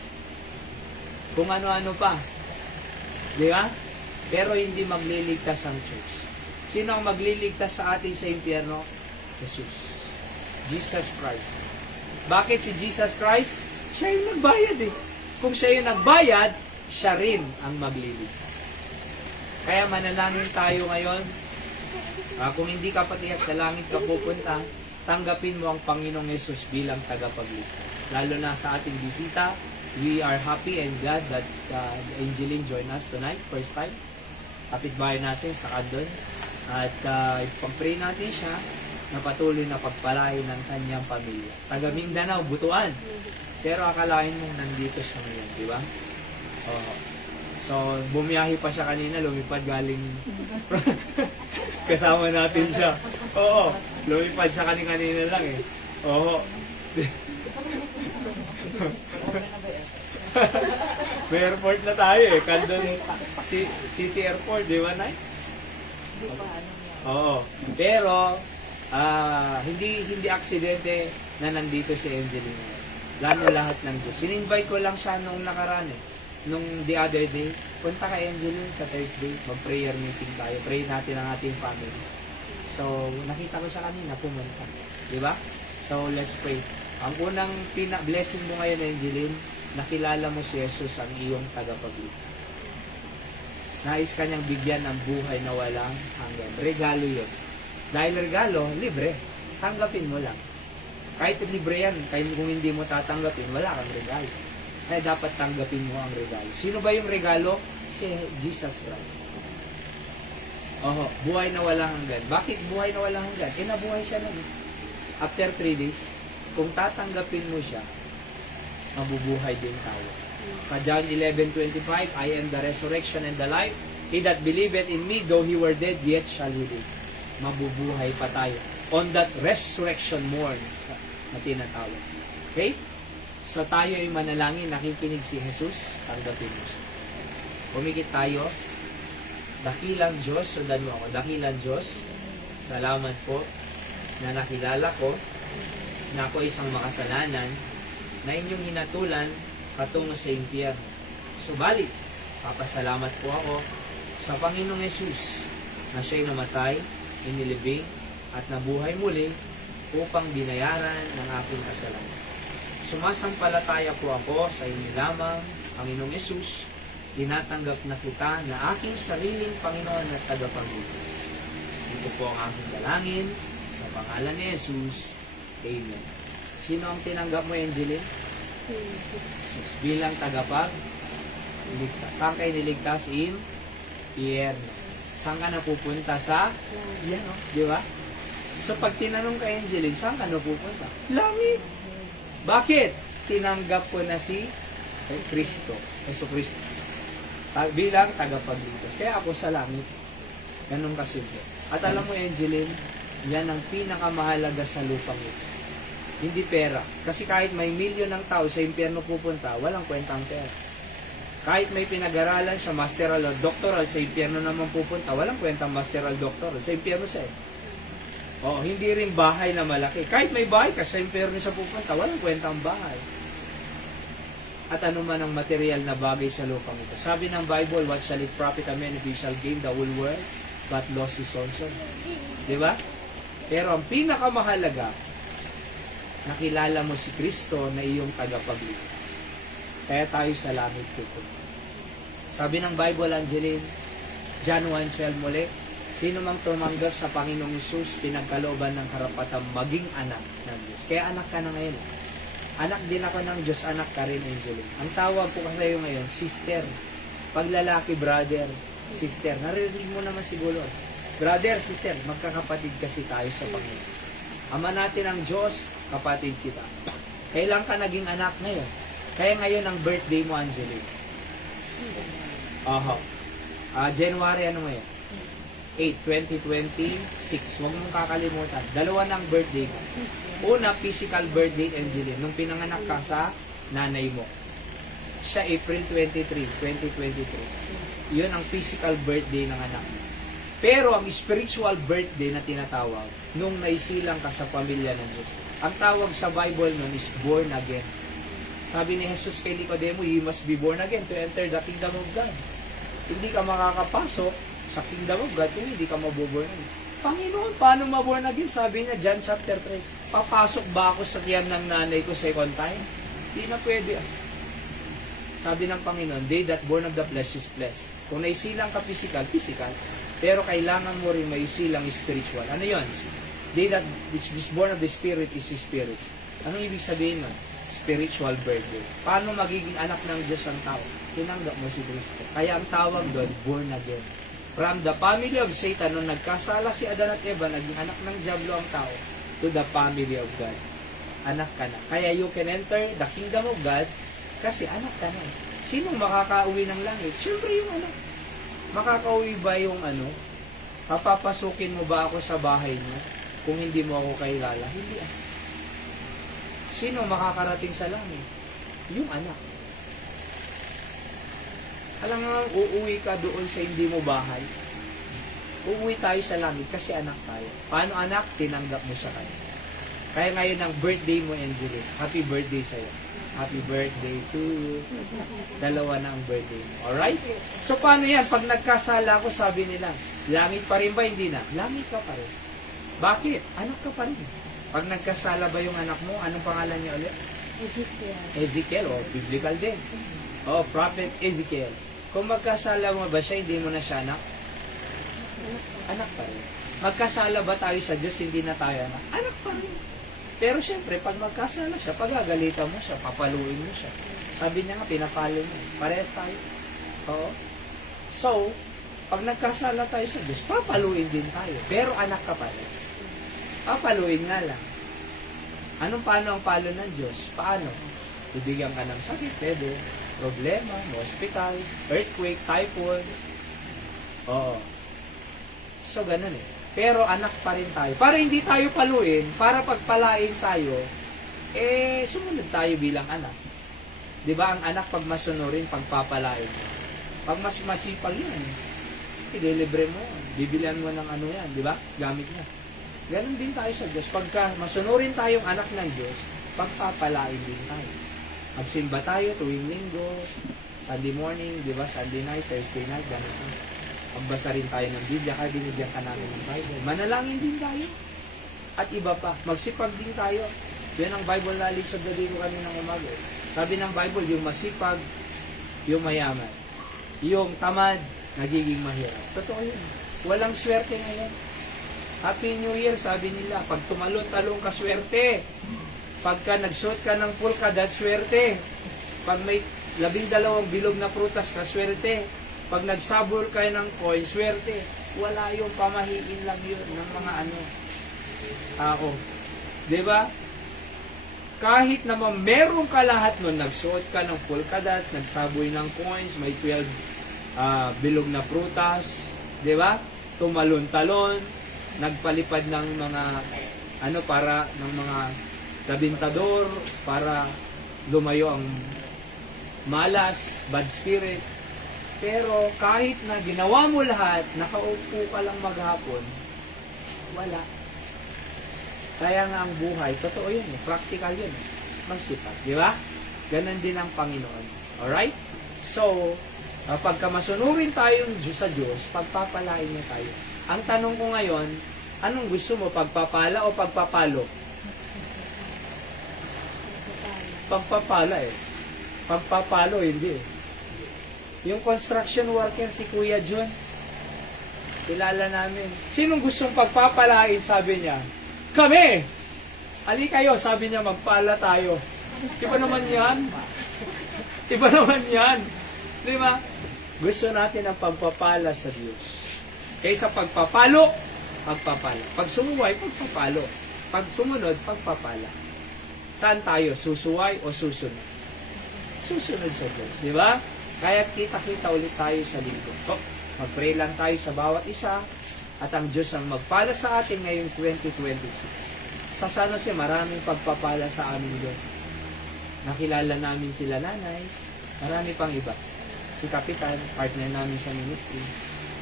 kung ano-ano pa. Di ba? Pero hindi magliligtas ang church. Sino ang magliligtas sa atin sa impyerno? Jesus. Jesus Christ. Bakit si Jesus Christ? Siya yung nagbayad Kung siya yung nagbayad, siya rin ang magliligtas. Kaya manalangin tayo ngayon. Kung hindi ka patiyak sa langit ka pupunta, tanggapin mo ang Panginoong Yesus bilang tagapagligtas. Lalo na sa ating bisita, we are happy and glad that Angeline joined us tonight, first time. Kapitbahay natin sa Candon. At ipag-pray natin siya na patuloy na pagpalain ng kanyang pamilya. Taga Mindanao, Butuan. Pero akalain mong nandito siya ngayon, di ba? So, bumiyahe pa siya kanina, lumipad galing kasama natin siya. Oo, lumipad siya kanina lang Oo. May airport na tayo Candon City Airport, di ba, Nay? Oo. Pero, hindi aksidente na nandito si Angelina. Lalo lahat ng Diyos. Sin-invite ko lang siya nung nakaraan nung the other day, punta kay Angeline sa Thursday, mag-prayer meeting tayo. Pray natin ang ating family. So, nakita ko siya kanina, pumunta. Di ba? So, let's pray. Ang unang blessing mo ngayon, Angeline, nakilala mo si Jesus ang iyong tagapagligtas. Nais kanyang bigyan ng buhay na walang hanggan. Regalo yun. Dahil regalo, libre. Tanggapin mo lang. Kahit libre yan, kahit kung hindi mo tatanggapin, wala kang regalo. Kaya dapat tanggapin mo ang regalo. Sino ba yung regalo? Si Jesus Christ. Buhay na walang hanggan. Bakit buhay na walang hanggan? Nabuhay siya nun. After 3 days, kung tatanggapin mo siya, mabubuhay din tayo. Sa John 11:25, I am the resurrection and the life. He that believeth in me, though he were dead, yet shall he live. Mabubuhay pa tayo. On that resurrection morn na tinatawag. Okay? So tayo ay manalangin, nakikinig si Jesus, tanggapin mo siya. Pumikit tayo. Dakilang Diyos, sundan mo ako. Dakilang Diyos, salamat po na nakilala ko na ako isang makasalanan na inyong hinatulan patungo sa impyerno. Subalit, papasalamat po ako sa Panginoong Yesus na siya'y namatay, inilibing, at nabuhay muli upang binayaran ng aking kasalanan. Sumasampalataya po ako sa inyo lamang, Panginoong Yesus. Tinatanggap na kita na aking sariling Panginoon at tagapagligtas. Ito po ang aking dalangin sa pangalan ni Jesus. Amen. Sino ang tinanggap mo, Angeline? Jesus. Bilang tagapagligtas. Saan kayo niligtas? Impyerno. Saan ka napupunta? Sa impyerno. Di ba? So pag tinanong kay Angeline, saan ka napupunta? Langit. Bakit? Tinanggap ko na si Kristo. Yesu Kristo. Bilang tagapagligtas. Kaya ako sa langit. Ganun kasimple. At alam mo, Angeline, yan ang pinakamahalaga sa lupang ito. Hindi pera. Kasi kahit may milyon ng tao sa impyerno pupunta, walang kwenta ang pera. Kahit may pinag-aralan siya, masteral o doctoral, sa impyerno naman pupunta. Walang kwentang masteral doctoral. Sa impyerno siya eh. O, hindi rin bahay na malaki. Kahit may bahay ka, sa impyerno siya pupunta. Walang kwentang bahay. At ano man ang material na bagay sa lupang ito. Sabi ng Bible, what shall it profit a man if he shall gain the whole world, but loss his own soul? Diba? Pero ang pinakamahalaga, nakilala mo si Kristo na iyong tagapagligtas. Kaya tayo sa langit pupunta. Sabi ng Bible, Angeline, John 1:12 muli, sino mang tumanggap sa Panginoong Hesus, pinagkalooban ng karapatang maging anak ng Diyos. Kaya anak ka na ngayon. Anak din ako ng Diyos, anak ka rin, Angeline. Ang tawag ko kasi ngayon, sister. Pag lalaki, brother, sister. Naririnig mo naman siguro. Brother, sister, magkakapatid kasi tayo sa Panginoon. Ama natin ang Diyos, kapatid kita. Kailan ka naging anak ngayon? Kaya ngayon ang birthday mo, Angeline. January, ano mo yan? 8, 2026. Huwag mong kakalimutan. Dalawa ng birthday mo. Una, physical birthday, Angeline, nung pinanganak ka sa nanay mo. Siya April 23, 2023. Yun ang physical birthday ng anak mo. Pero ang spiritual birthday na tinatawag, nung naisilang ka sa pamilya ng Diyos. Ang tawag sa Bible nun is born again. Sabi ni Jesus kay Nicodemo, you must be born again to enter the kingdom of God. Hindi ka makakapasok sa kingdom of God kung hindi ka maboborn again. Panginoon, paano maborn again? Sabi niya, John chapter 3, papasok ba ako sa tiyan ng nanay ko second time? Hindi na pwede. Sabi ng Panginoon, they that born of the flesh is flesh. Kung naisilang ka physical, physical. Pero kailangan mo rin maisilang spiritual. Ano yun? They that which is born of the Spirit is Spirit. Anong ibig sabihin nun? Spiritual birthday. Paano magiging anak ng Diyos ang tao? Tinanggap mo si Kristo. Kaya ang tawag doon, born again. From the family of Satan, nung nagkasala si Adan at Eva, naging anak ng Diablo ang tao, to the family of God. Anak ka na. Kaya you can enter the kingdom of God kasi anak ka na. Sino makakauwi ng langit? Siyempre yung anak. Makakauwi ba yung ano? Papapasukin mo ba ako sa bahay niyo kung hindi mo ako kailala? Hindi ah. Sino makakarating sa langit? Yung anak. Alam nga, uuwi ka doon sa hindi mo bahay. Uuwi tayo sa langit kasi anak tayo. Paano anak? Tinanggap mo siya kanya. Kaya ngayon ang birthday mo, Angeline. Happy birthday sa'yo. Happy birthday to you. Dalawa na ang birthday mo. Alright? So, paano yan? Pag nagkasala ko, sabi nila, langit pa rin ba? Hindi na. Langit ka pa rin. Bakit? Anak ka pa rin. Pag nagkasala ba yung anak mo, anong pangalan niya ulit? Ezekiel. Ezekiel, o biblical din. O, Prophet Ezekiel. Kung magkasala mo ba siya, hindi mo na siya anak? Anak pa rin. Magkasala ba tayo sa Diyos, hindi na tayo anak? Anak pa rin. Pero siyempre, pag magkasala siya, pagagalitan mo siya, papaluin mo siya. Sabi niya nga, pinapalo mo. Parehas tayo. Oo. So, pag nagkasala tayo sa Diyos, papaluin din tayo. Pero anak ka pa rin. Papaluin nga lang. Paano ang palo ng Diyos? Paano? Bibigyan ka ng sakit, pwede. Problema, hospital, earthquake, typhoon. Oo. So, ganun eh. Pero anak pa rin tayo. Para hindi tayo paluin, para pagpalain tayo, sumunod tayo bilang anak. Di ba ang anak pag masunurin, pagpapalain. Pag mas masipag yan, ililibre mo yan. Bibilihan mo ng ano yan, di ba? Gamit niya. Ganun din tayo sa Diyos. Pagka masunurin tayong anak ng Diyos, pagpapalain din tayo. Magsimba tayo tuwing linggo, Sunday morning, di ba? Sunday night, Thursday night, ganun. Magbasa rin tayo ng Biblia, kaya binigyan ka namin ng Bible. Manalangin din tayo. At iba pa, magsipag din tayo. Yan ang Bible knowledge of the day ko kanina ng umaga. Sabi ng Bible, yung masipag, yung mayaman. Yung tamad, nagiging mahirap. Totoo yun. Walang swerte ngayon. Happy New Year, sabi nila. Pag tumalon-talong ka, swerte. Pagka nagsuot ka ng pulka, that's swerte. Pag may 12 bilog na prutas ka, swerte. Pag nagsabol kayo ng coin, swerte. Wala yung pamahiin lang yun ng mga tao. Diba? Kahit naman meron ka lahat nun, nagsuot ka ng polka dots, nagsaboy ng coins, may 12 bilog na prutas, diba? Tumalon-talon, nagpalipad ng mga para ng mga labintador para lumayo ang malas, bad spirit. Pero kahit na ginawa mo lahat, nakaupo ka lang maghapon, wala. Kaya nga ang buhay, totoo yun, practical yun. Magsipag, di ba? Ganon din ang Panginoon. Alright? So, pagka masunurin tayong Diyos sa Diyos, pagpapalain niya tayo. Ang tanong ko ngayon, anong gusto mo, pagpapala o pagpapalo? Pagpapala eh. Pagpapalo, hindi eh. Yung construction worker, si Kuya John, kilala namin. Sinong gustong pagpapalain, sabi niya? Kami! Ali kayo, sabi niya, magpala tayo. Iba naman yan. Iba naman yan. Di ba? Gusto natin ang pagpapala sa Diyos. Kaysa pagpapalo, pagpapala. Pag sumuway, pagpapalo. Pag sumunod, pagpapala. Saan tayo? Susuway o susunod? Susunod sa Diyos. Di ba? Kaya kita-kita ulit tayo sa linggo. Mag-pray lang tayo sa bawat isa at ang Diyos ang magpala sa atin ngayong 2026. Sa San Jose, maraming pagpapala sa amin doon. Nakilala namin sila nanay, marami pang iba. Si Kapitan, partner namin sa ministry.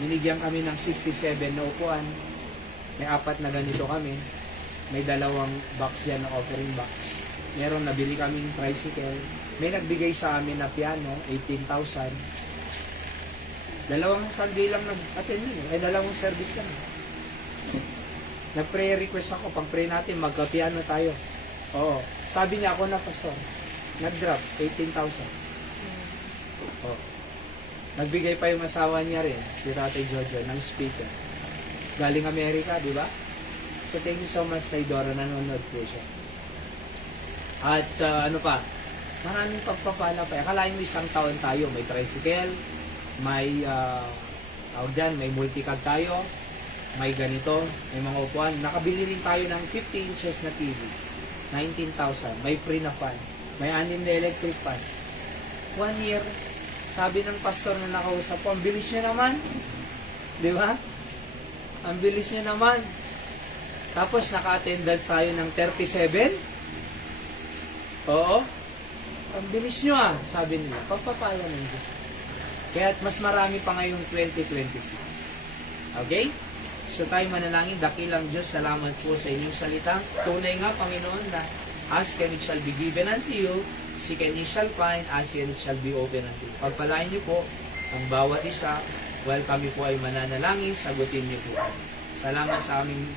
Binigyan kami ng 67 na upuan. May 4 na ganito kami. May 2 box yan na offering box. Meron nabili kaming tricycle. May nagbigay sa amin na piano, 18,000. 2 Sunday lang nag-attend yun. Ay, 2 service lang. Nag-prayer request ako. Pag-pray natin, magka-piano tayo. Oo. Sabi niya ako na, Pastor, nag-drop, 18,000. Oo. Nagbigay pa yung asawa niya rin, si Tatay Jojo, ng speaker. Galing Amerika, di ba? So, thank you so much sa Idora. Nanonood po siya. At ano pa, maraming pagpapala pa. Akalain mo isang taon tayo, may tricycle, may may multicab tayo, may ganito, may mga upuan. Nakabili rin tayo ng 50 inches na TV, 19,000. May free na fan, may 6 na electric fan. 1 year, sabi ng pastor na nakausap ko, ang bilis niya naman. Di ba? Ang bilis niya naman. Tapos naka-attendance tayo ng 37. Oo. Ang bilis nyo sabi nila. Pagpapala ng Diyos. Kaya mas marami pa ngayong 2026. Okay? So tayo manalangin, dakilang Diyos, salamat po sa inyong salitang. Tunay nga, Panginoon, na ask and it shall be given unto you, seek and ye shall find, ask and it shall be open unto you. Pagpalain niyo po ang bawat isa, while kami po ay mananalangin, sagutin niyo po. Salamat sa aming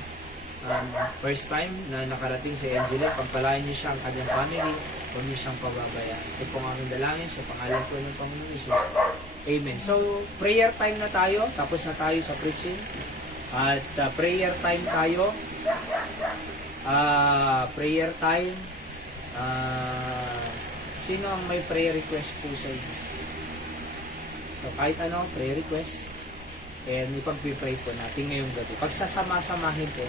first time na nakarating si Angela. Pagpalain niyo siya ang kanyang family, huwag niyo siyang pababayaan. Ito po ang aming dalangin sa pangalan po ng Panginoon Jesus. Amen. So, prayer time na tayo. Tapos na tayo sa preaching. At prayer time tayo. Prayer time. Sino ang may prayer request po sa inyo? So, kahit ano, prayer request. And ipag-pray po natin ngayong gabi. Pagsasama-samahin po.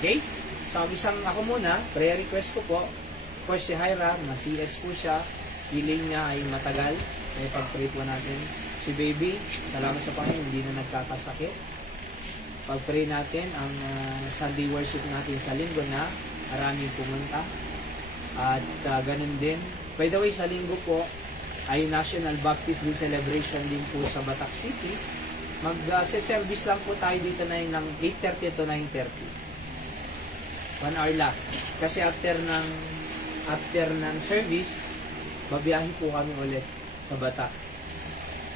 Okay? So, ako muna, prayer request ko po. Of course, si Hyra, na CS po siya. Healing niya ay matagal. May pag-pray po natin. Si Baby, salamat sa Panginoon, hindi na nagkakasakit. Pag-pray natin ang Sunday worship natin sa linggo na maraming pumunta. At ganun din. By the way, sa linggo po ay National Baptist Day Celebration din po sa Batac City. Mag-service lang po tayo dito na ng 8:30 to 9:30. 1 hour lang. Kasi after ng service, babiyahin po kami ulit sa Batac.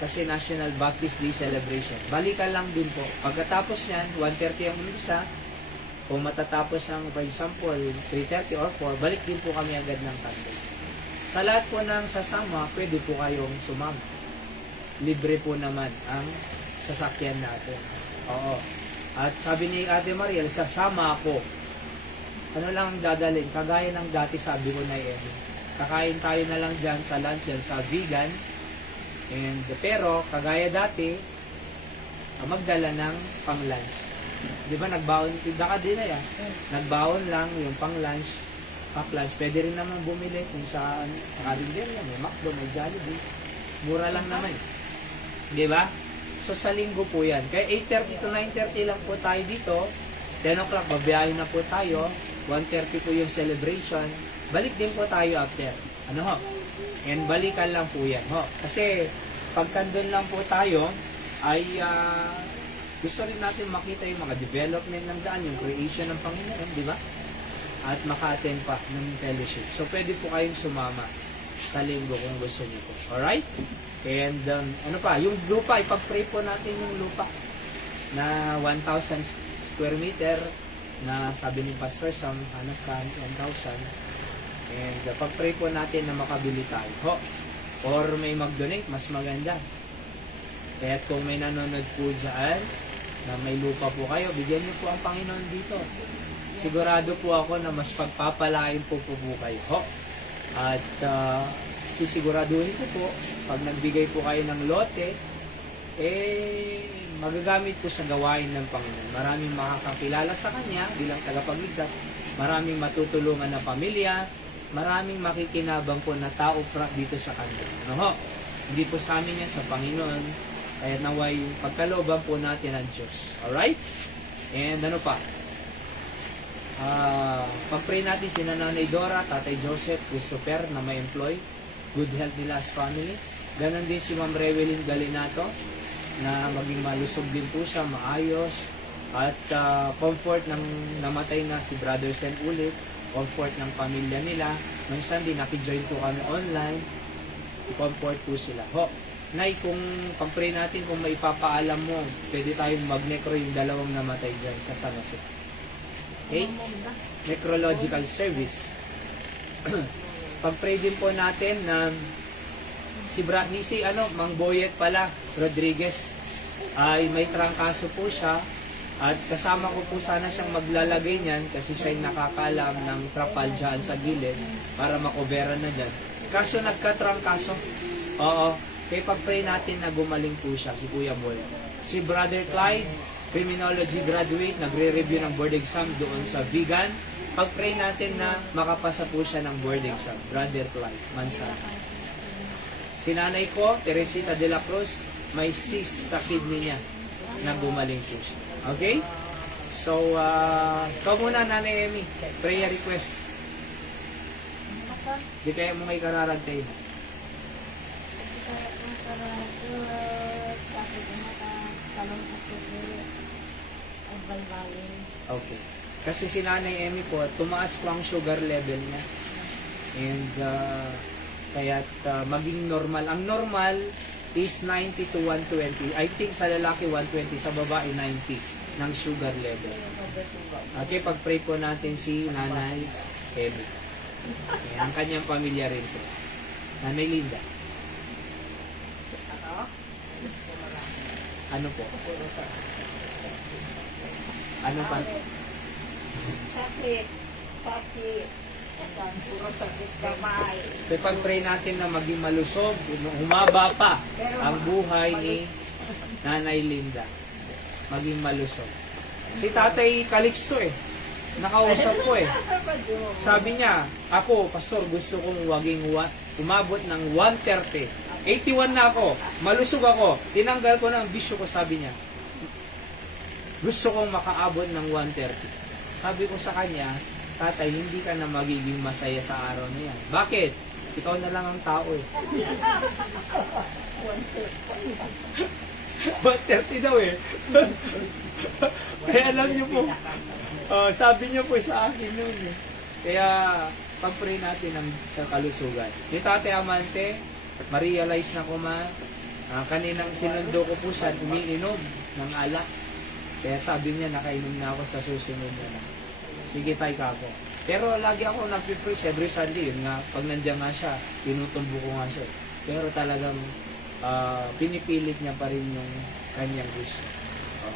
Kasi National Baptist Day Celebration. Balikan lang din po. Pagkatapos yan, 1:30 ang umpisa. Kung matatapos ng, for example, 3:30 or 4, balik din po kami agad ng Sunday. Sa lahat po ng sasama, pwede po kayong sumama. Libre po naman ang sasakyan natin. Oo. At sabi ni Ate Mariel, sasama ako. Ano lang ang dadalhin? Kagaya ng dati sabi ko na kakain tayo na lang dyan sa lunch yan, sa vegan. Pero, kagaya dati, magdala ng pang-lunch. Di ba, nagbaon, tinda ka din na yan. Nagbaon lang yung pang-lunch, pack-lunch. Pwede rin naman bumili kung saan, sa karinderya, may McDo, may Jollibee. Mura lang naman. Di ba? So, sa linggo po yan. Kaya 8:30 to 9:30 lang po tayo dito. 10 o'clock, babiyahin na po tayo. 1:30 po yung celebration. Balik din po tayo after. Ano ho? And balikan lang po yan. Ho. Kasi pag tandun lang po tayo, ay gusto rin natin makita yung mga development ng daan, yung creation ng Panginoon, di ba? At maka-attend pa ng fellowship. So, pwede po kayong sumama sa linggo kung gusto niyo po. Alright? And, ano pa, yung lupa, ipag-pray po natin yung lupa na 1,000 square meter na sabi ni Pastor Sam, hanap ka 1,000. And, pag-pray po natin na makabili tayo. Ho. Or may mag-donate, mas maganda. Kaya kung may nanonood po dyan, na may lupa po kayo, bigyan niyo po ang Panginoon dito. Sigurado po ako na mas pagpapalain po kayo. Ho. At sisiguraduhin ko po, pag nagbigay po kayo ng lote, magagamit po sa gawain ng Panginoon. Maraming makakakilala sa Kanya bilang tagapagligtas, maraming matutulungan na pamilya, maraming makikinabang po na tao dito sa Kanya. No, ho? Hindi po sa amin yan, sa Panginoon. Kaya naway pagkalooban po natin ang Diyos. Alright? And ano pa? Pag-pray natin si Nanay Dora, Tatay Joseph, Christopher na may employ. Good health nila as family. Ganon din si Ma'am Rewelyn Galinato na maging malusog din po siya, maayos. At comfort ng namatay na si Brother Sen ulit. Comfort ng pamilya nila. Minsan din nakijoin po kami online. I-comfort po sila. Ho! Nay, kung pag-pray natin, kung may ipapaalam mo, pwede tayong mag-necro yung dalawang namatay dyan sa San Jose. Okay? Necrological service. Pag-pray din po natin na si Mang Boyet pala, Rodriguez, ay may trangkaso po siya at kasama ko po sana siyang maglalagay niyan kasi siya yung nakakaalam ng trapal dyan sa gilid para makoveran na dyan. Kaso nagkatrangkaso. Oo. Kaya pag-pray natin na gumaling po siya, si Kuya Boy. Si Brother Clyde, criminology graduate, nagre-review ng board exam doon sa Vegan. Pag-pray natin na makapasa po siya ng board exam. Brother Clyde, Mansa. Si nanay ko, Teresita de la Cruz, may cyst sa kidney niya na gumaling po siya. Okay? So, ikaw muna, Nanay Emmy. Prayer request. Di kaya mo may kararantay na. Okay. Kasi si Nanay Emmy po, tumaas po ang sugar level niya. And kaya't maging normal. Ang normal is 90 to 120. I think sa lalaki 120, sa babae 90 ng sugar level. Okay, pag-pray po natin si Nanay Emmy. Okay, ang kanyang pamilya rin po. Nanay Linda. Ano po? Ano pa? Sakit. Puro sakit kamay. So pag-pray natin na maging malusog, humaba pa ang buhay ni Nanay Linda. Maging malusog. Si Tatay Calixto nakausap ko Sabi niya, ako, Pastor, gusto kong umabot ng 130. 81 na ako, malusog ako, tinanggal ko na ang bisyo ko, sabi niya. Gusto kong makaabot ng 130. Sabi ko sa kanya, Tatay, hindi ka na magiging masaya sa araw na yan. Bakit? Ikaw na lang ang tao 130 daw Kaya alam niyo po, sabi niyo po sa akin noon Kaya, pag-pray natin sa kalusugan. Ni Tatay Amante, ma-realize na ko kaninang sinundo ko po siya, umiinom ng alak. Kaya sabi niya, nakainom na ako sa susunod na. Sige tayo kako. Pero lagi ako nag-preach every Sunday. Yun nga, pag nandiyan nga siya, tinutulbo ko nga siya. Pero talagang pinipilit niya pa rin yung kanyang gusto.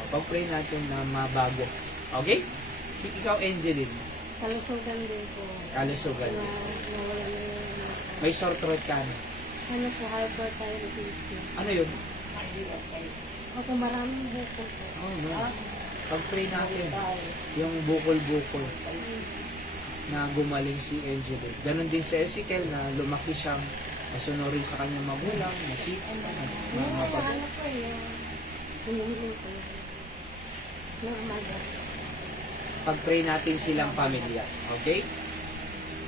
Pag-pray natin na mabago. Okay? Ikaw, Angeline. Kalusugan din po. Kalusugan. Nawala na yung... May sore throat ka na. Ano po, hyperthyroidism. Ano yun? Ako maraming bukol po. Oh, no. Pag-pray natin, yung bukol-bukol na gumaling si Angeline. Ganon din si Ezekiel na lumaki siyang masunurin sa kanyang magulang, nasipon, Yung ano po yung hinihiling ko. Yung umaga. Pag-pray natin silang pamilya. Okay?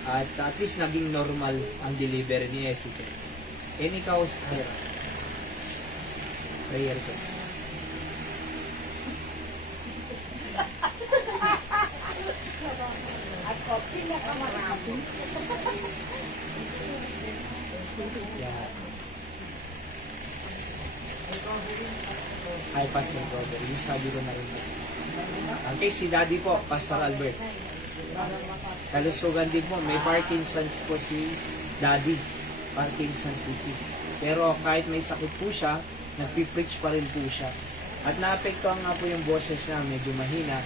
at least naging normal ang delivery ni Jessica. And ikaw, Sarah. Prayer ko. Ako, pinakamarami. Yeah. Ay, Pastor Robert. Yung sabi ko na rin. Okay, si Daddy po, Pastor Albert. Kalusugan din po. May Parkinson's po si Daddy. Parkinson's disease. Pero kahit may sakit po siya, nagpipreach pa rin po siya. At naapektuhan nga po yung boses niya, medyo mahina.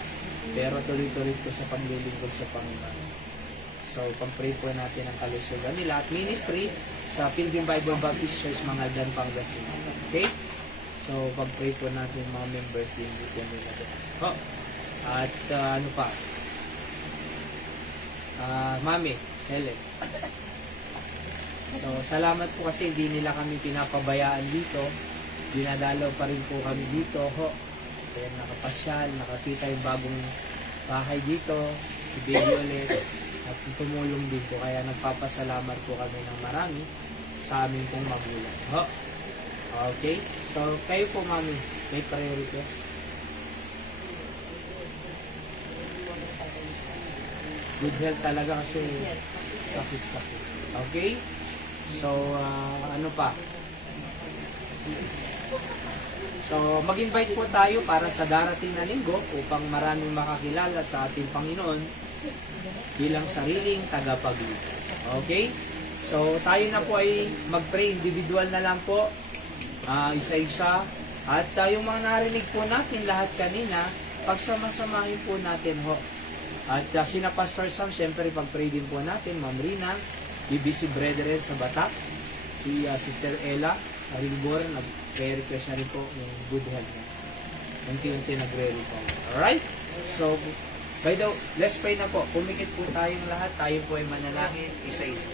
Pero tuloy-tuloy po sa paglilingkod sa Panginoon. So, pag-pray po natin ang kalusugan nila at ministry sa Pilgrim Bible Baptist Church, Mangaldan, Pangasinan. Okay? So, pag-pray po natin mga members din dito nila. Oh. At ano pa? Mami, Helen. So, salamat po kasi hindi nila kami pinapabayaan dito. Dinadalaw pa rin po kami dito. Ho. Kaya nakapasyal, nakakita yung bagong bahay dito, si Baby ulit, at tumulong din po. Kaya nagpapasalamat po kami ng marami sa aming pong magulang. Ho. Okay? So, kayo po, Mami, may prayer request? Good health talaga kasi sakit-sakit. Okay? So, ano pa? So, mag-invite po tayo para sa darating na linggo upang maraming makakilala sa ating Panginoon bilang sariling tagapagligtas. Okay? So, tayo na po ay mag-pray individual na lang po, isa-isa. At yung mga narinig po natin lahat kanina, pagsama-samahin po natin ho. At sina Pastor Sam, syempre pag-pray din po natin, Ma'am Rina, BBC Brethren sa Batak, si Sister Ella, Aribor, nag-prayer request na rin po yung good health niya. Unti-unti nagre-recover. Alright? So, by the way, let's pray na po. Pumikit po tayong lahat. Tayo po ay manalangin isa-isa.